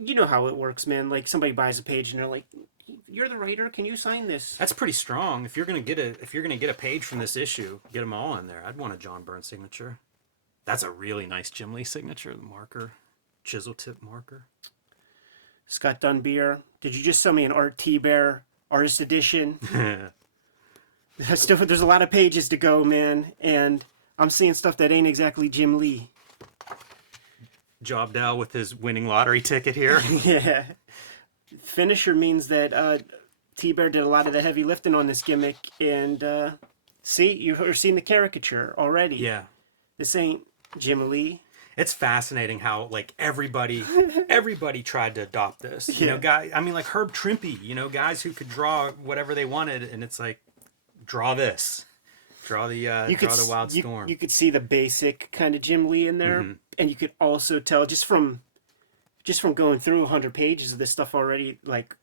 You know how it works, man. Like, somebody buys a page and they're like, "You're the writer. Can you sign this?" That's pretty strong. If you're gonna get a page from this issue, get them all in there. I'd want a John Byrne signature. That's a really nice Jim Lee signature. The marker, chisel tip marker. Scott Dunbier, did you just sell me an Art T-Bear Artist Edition? There's a lot of pages to go, man, and I'm seeing stuff that ain't exactly Jim Lee. Jobdell with his winning lottery ticket here. Yeah. Finisher means that T-Bear did a lot of the heavy lifting on this gimmick, and see, you're seeing the caricature already. Yeah. This ain't Jim Lee. It's fascinating how, like, everybody tried to adopt this. You know, like Herb Trimpe, you know, guys who could draw whatever they wanted, and it's like, draw this. Draw the Wild Storm. You could see the basic kind of Jim Lee in there, and you could also tell just from going through 100 pages of this stuff already, like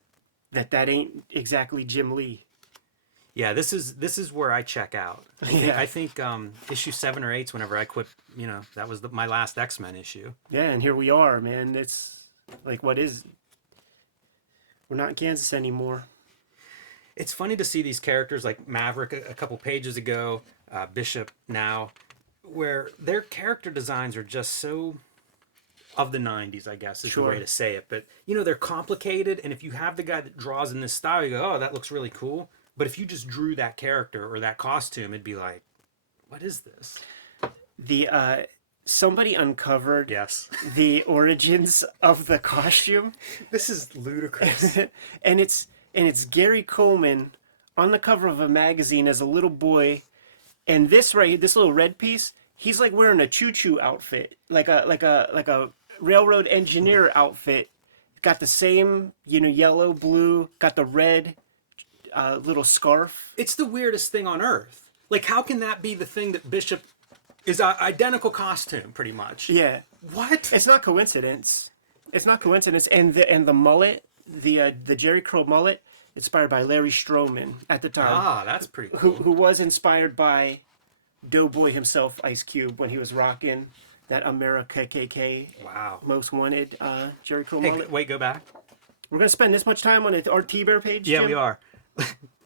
that ain't exactly Jim Lee. Yeah, this is where I check out. I think issue 7 or 8's whenever I quit. That was my last X-Men issue. Yeah, and here we are, man. It's like, what is? We're not in Kansas anymore. It's funny to see these characters like Maverick a couple pages ago, Bishop now, where their character designs are just so of the 90s, I guess is the way to say it. But, they're complicated, and if you have the guy that draws in this style, you go, oh, that looks really cool. But if you just drew that character or that costume, it'd be like, what is this? Somebody uncovered Yes. the origins of the costume. This is ludicrous. and it's Gary Coleman on the cover of a magazine as a little boy, and this little red piece, he's like wearing a choo-choo outfit, like a railroad engineer outfit. Got the same, yellow, blue, got the red little scarf. It's the weirdest thing on earth. Like, how can that be the thing that Bishop is identical costume, pretty much? Yeah. What? It's not coincidence. It's not coincidence. And the mullet, the Jerry Curl mullet, inspired by Larry Stroman at the time. Ah, that's pretty cool. Who was inspired by Doughboy himself, Ice Cube, when he was rocking that America KK Wow. Most Wanted Jerry Curl Hey, mullet. wait, go back. We're gonna spend this much time on our T-Bear page. Yeah, Jim? we are.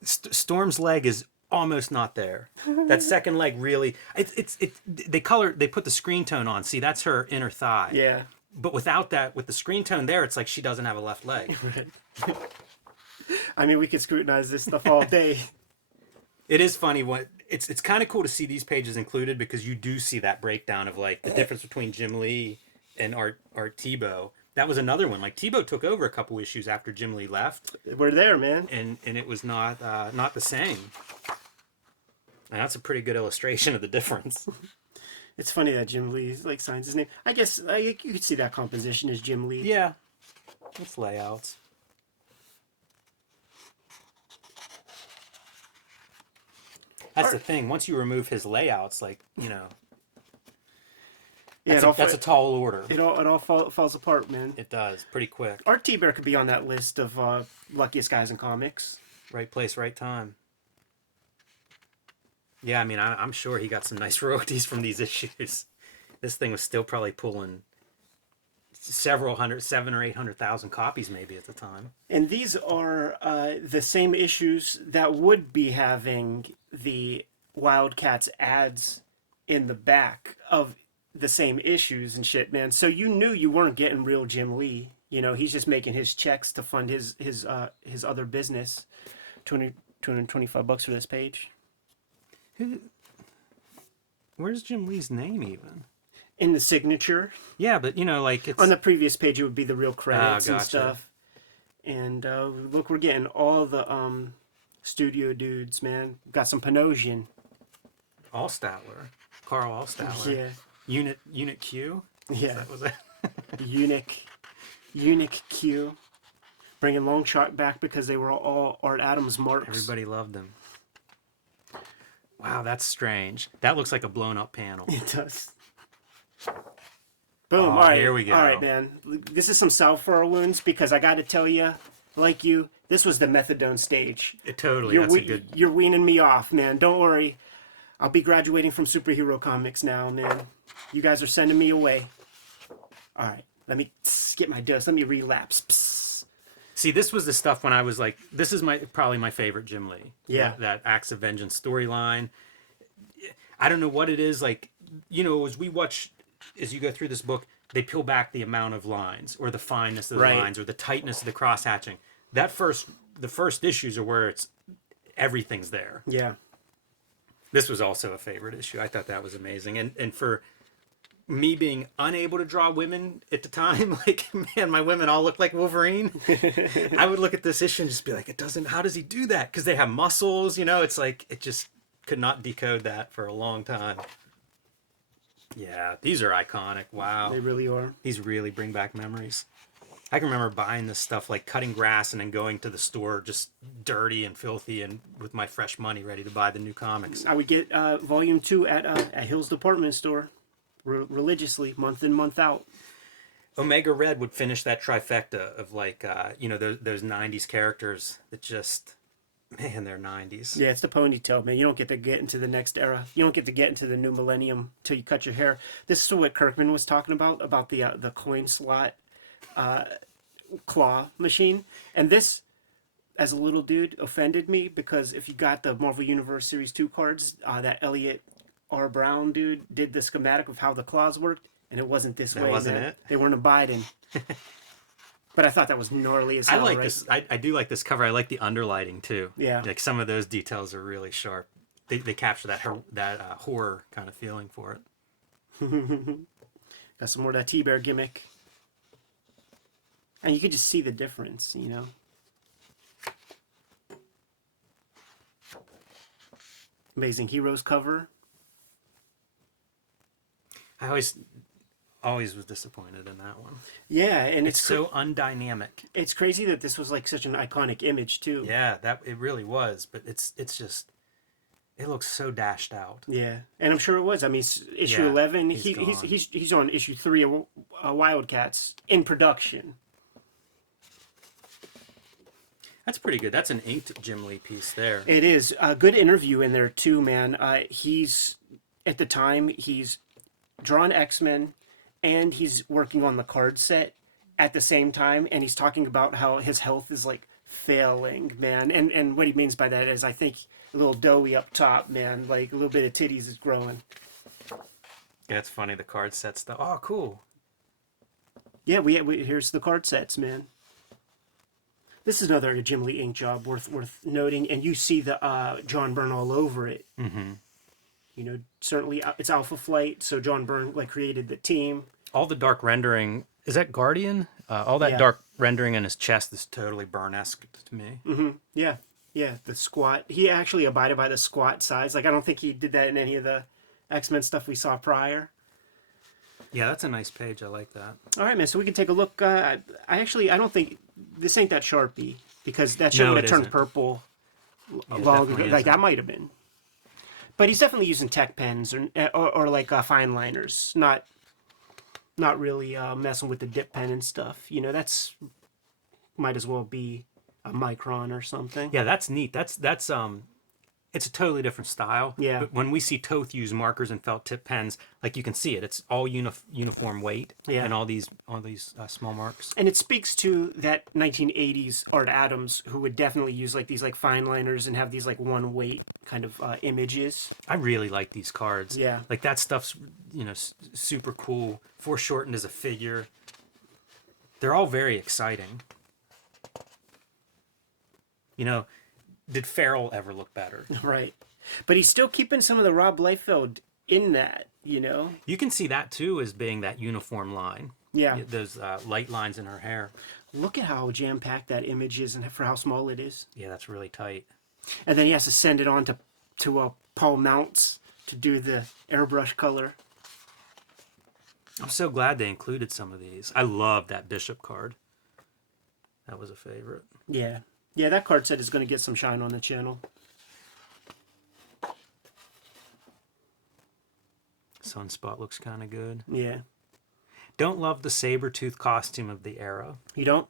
Storm's leg is almost not there. That second leg really. They put the screen tone on. See, that's her inner thigh. Yeah. But without that, with the screen tone there, it's like she doesn't have a left leg. I mean, we could scrutinize this stuff all day. It is funny it's kind of cool to see these pages included because you do see that breakdown of like the difference between Jim Lee and Art Tebow. That was another one. Like Tebow took over a couple issues after Jim Lee left. We're there, man. And it was not the same. And that's a pretty good illustration of the difference. It's funny that Jim Lee signs his name. I guess you could see that composition as Jim Lee. Yeah, it's layouts. That's the thing. Once you remove his layouts, that's a tall order. It all falls apart, man. It does, pretty quick. Art T-Bear could be on that list of luckiest guys in comics. Right place, right time. Yeah, I mean, I'm sure he got some nice royalties from these issues. This thing was still probably pulling several hundred, 700,000 or 800,000 copies maybe at the time. And these are the same issues that would be having the Wildcats ads in the back of the same issues and shit, man. So you knew you weren't getting real Jim Lee. He's just making his checks to fund his other business. $225 for this page. Where's Jim Lee's name even? In the signature. Yeah, but it's on the previous page it would be the real credits and gotcha. stuff. And look, we're getting all the studio dudes, man. Got some Panosian. Allstatler. Carl Allstatler. Yeah. Unit Q? Yeah. Was that? Unique Q. Bringing Longshot back because they were all Art Adams marks. Everybody loved them. Wow, that's strange. That looks like a blown up panel. It does. Boom. Oh, All right. here we go. All right, man. This is some salve for our wounds because I got to tell you, like you, this was the methadone stage. Totally. That's a good. You're weaning me off, man. Don't worry. I'll be graduating from superhero comics now, man. You guys are sending me away. All right. Let me get my dose. Let me relapse. Psst. See, this was the stuff when I was like, this is probably my favorite Jim Lee. Yeah. That Acts of Vengeance storyline. I don't know what it is. Like, as we watch, as you go through this book, they peel back the amount of lines or the fineness of the lines or the tightness of the cross hatching. The first issues are where everything's there. Yeah. This was also a favorite issue. I thought that was amazing. And for me being unable to draw women at the time, like, man, my women all look like Wolverine. I would look at this issue and just be like, how does he do that? Because they have muscles, it's like, it just could not decode that for a long time. Yeah, these are iconic. Wow. They really are. These really bring back memories. I can remember buying this stuff, like cutting grass and then going to the store just dirty and filthy and with my fresh money ready to buy the new comics. I would get volume 2 at Hill's department store religiously, month in, month out. Omega Red would finish that trifecta of those 90s characters that just Man, they're 90s. Yeah, it's the ponytail, man. You don't get to get into the next era. You don't get to get into the new millennium till you cut your hair. This is what Kirkman was talking about the coin slot claw machine. And this, as a little dude, offended me because if you got the Marvel Universe Series 2 cards, that Elliot R. Brown dude did the schematic of how the claws worked, and it wasn't this way. That wasn't man. it? They weren't abiding. But I thought that was gnarly as hell. I like right? this. I do like this cover. I like the underlighting too. Yeah. Like some of those details are really sharp. They capture that horror kind of feeling for it. Got some more of that T-Bear gimmick. And you could just see the difference, you know. Amazing Heroes cover. I always was disappointed in that one. Yeah, and It's so undynamic. it's crazy that this was like such an iconic image too. Yeah, that it really was, but it's just it looks so dashed out. Yeah, and I'm sure it was. I mean, issue Yeah, 11. he's He's on issue 3 of Wildcats in production. That's pretty good. That's an inked Jim Lee piece there. It is a good interview in there too, man. He's at the time he's drawn X-Men, and he's working on the card set at the same time, and he's talking about how his health is like failing, man. And what he means by that is, I think a little doughy up top, man, like a little bit of titties is growing. Yeah, it's funny the card set stuff. Oh, cool. Yeah, we here's the card sets, man. This is another Jim Lee ink job worth noting, and you see the John Byrne all over it. Mm-hmm. You know, certainly it's Alpha Flight, so John Byrne like created the team. All the dark rendering, is that Guardian? All that Yeah. dark rendering in his chest is totally Byrne-esque to me. Mm-hmm. Yeah, yeah. The squat. He actually abided by the squat size. Like I don't think he did that in any of the X-Men stuff we saw prior. Yeah, that's a nice page. I like that. All right, man. So we can take a look. I don't think this ain't that Sharpie because that shit No, would it have turned isn't. purple Yeah, long ago. definitely Like isn't. that might have been. But he's definitely using tech pens or like fine liners, not really messing with the dip pen and stuff. You know, that's might as well be a micron or something. Yeah, that's neat. That's it's a totally different style. Yeah. But when we see Toth use markers and felt tip pens, like you can see it. It's all uniform weight. Yeah. And all these small marks. And it speaks to that 1980s Art Adams, who would definitely use like these like fine liners and have these like one weight kind of images. I really like these cards. Yeah. Like that stuff's super cool. Foreshortened as a figure. They're all very exciting. You know, did Farrell ever look better? Right. But he's still keeping some of the Rob Liefeld in that, you know? You can see that too as being that uniform line. Yeah. Those light lines in her hair. Look at how jam-packed that image is and for how small it is. Yeah, that's really tight. And then he has to send it on to Paul Mounts to do the airbrush color. I'm so glad they included some of these. I love that Bishop card. That was a favorite. Yeah. Yeah, that card set is going to get some shine on the channel. Sunspot looks kind of good. Yeah. Don't love the Sabretooth costume of the era. You don't?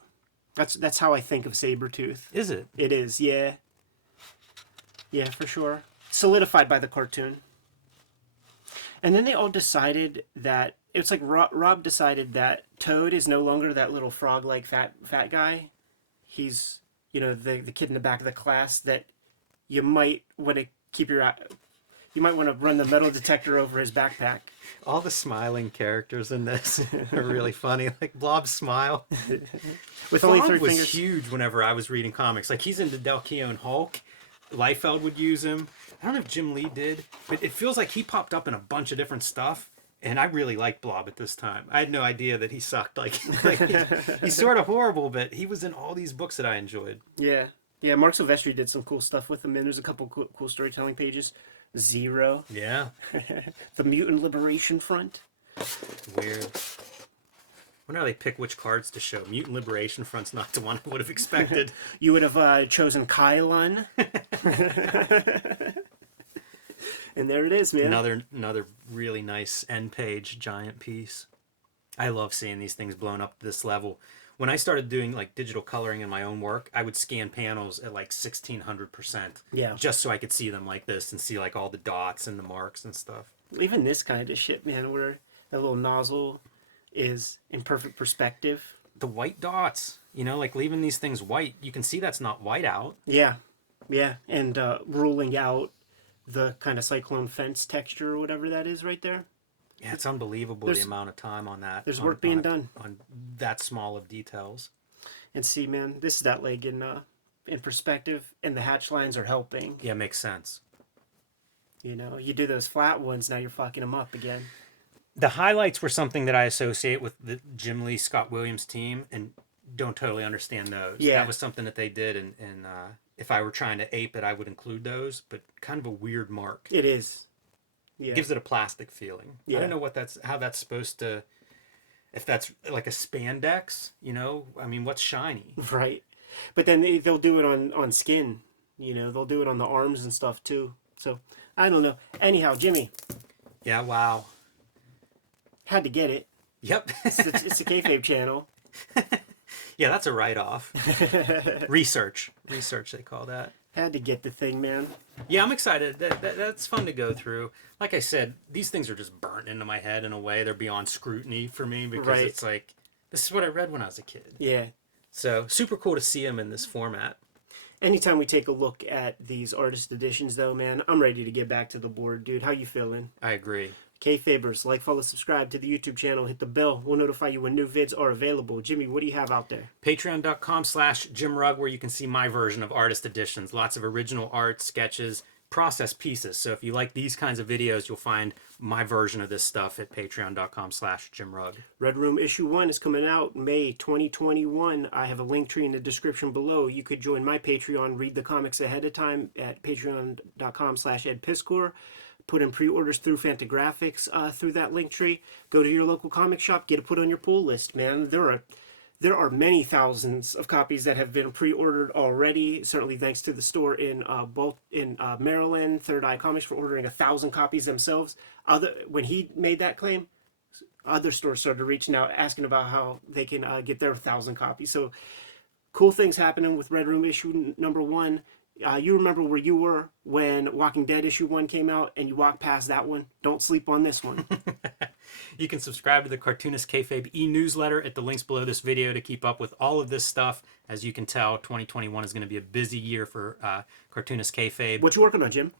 That's how I think of Sabretooth. Is it? It is, yeah. Yeah, for sure. Solidified by the cartoon. And then they all decided that it's like Rob decided that Toad is no longer that little frog-like fat guy. He's, you know, the kid in the back of the class that you might want to keep your eye. You might want to run the metal detector over his backpack. All the smiling characters in this are really funny. Like Blob's smile. With only Blob 3 was fingers. huge whenever I was reading comics. Like he's into Del Keown Hulk. Liefeld would use him. I don't know if Jim Lee did, but it feels like he popped up in a bunch of different stuff. And I really liked Blob at this time. I had no idea that he sucked. Like he's sort of horrible, but he was in all these books that I enjoyed. Yeah. Yeah, Mark Silvestri did some cool stuff with him, and there's a couple cool storytelling pages. Zero. Yeah. The Mutant Liberation Front. Weird. Wonder how they pick which cards to show. Mutant Liberation Front's not the one I would have expected. You would have chosen Kylon. And there it is, man. Another really nice end page giant piece. I love seeing these things blown up to this level. When I started doing like digital coloring in my own work, I would scan panels at like 1600%. Yeah. Just so I could see them like this and see like all the dots and the marks and stuff. Even this kind of shit, man, where that little nozzle is in perfect perspective. The white dots, you know, like leaving these things white, you can see that's not white out. Yeah. Yeah. And ruling out the kind of cyclone fence texture or whatever that is right there. Yeah, it's unbelievable the amount of time on that. There's work being done on that small of details. And see, man, this is that leg in perspective, and the hatch lines are helping. Yeah, makes sense. You know, you do those flat ones, now you're fucking them up again. The highlights were something that I associate with the Jim Lee, Scott Williams team, and don't totally understand those. Yeah. That was something that they did, and if I were trying to ape it, I would include those, but kind of a weird mark. It is. Yeah. Gives it a plastic feeling. Yeah. I don't know how that's supposed to, if that's like a spandex, you know? I mean, what's shiny? Right. But then they'll do it on skin. You know, they'll do it on the arms and stuff too. So, I don't know. Anyhow, Jimmy. Yeah, wow. Had to get it. Yep. It's the Kayfabe channel. Yeah, that's a write-off. Research, they call that. Had to get the thing, man. Yeah, I'm excited. That's fun to go through. Like I said, these things are just burnt into my head in a way. They're beyond scrutiny for me because it's like, this is what I read when I was a kid. Yeah. So super cool to see them in this format. Anytime we take a look at these artist editions, though, man, I'm ready to get back to the board, dude. How you feeling? I agree. Kayfabers, like, follow, subscribe to the YouTube channel. Hit the bell. We'll notify you when new vids are available. Jimmy, what do you have out there? Patreon.com/JimRugg, where you can see my version of artist editions. Lots of original art, sketches, process pieces. So if you like these kinds of videos, you'll find my version of this stuff at Patreon.com/JimRugg. Red Room Issue 1 is coming out May 2021. I have a link tree in the description below. You could join my Patreon, read the comics ahead of time at Patreon.com/EdPiscor. Put in pre-orders through Fantagraphics through that link tree. Go to your local comic shop, get it put on your pull list, man. There are many thousands of copies that have been pre-ordered already. Certainly thanks to the store in Maryland, Third Eye Comics, for ordering 1,000 copies themselves. When he made that claim, other stores started reaching out, asking about how they can get their 1,000 copies. So cool things happening with Red Room issue number 1. You remember where you were when Walking Dead issue 1 came out, and you walked past that one. Don't sleep on this one. You can subscribe to the Cartoonist Kayfabe e-newsletter at the links below this video to keep up with all of this stuff. As you can tell, 2021 is going to be a busy year for Cartoonist Kayfabe. What you working on, Jim?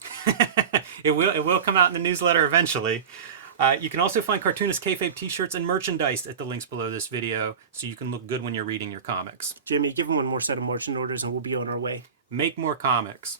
It will come out in the newsletter eventually. You can also find Cartoonist Kayfabe t-shirts and merchandise at the links below this video, so you can look good when you're reading your comics. Jimmy, give him one more set of marching orders and we'll be on our way. Make more comics.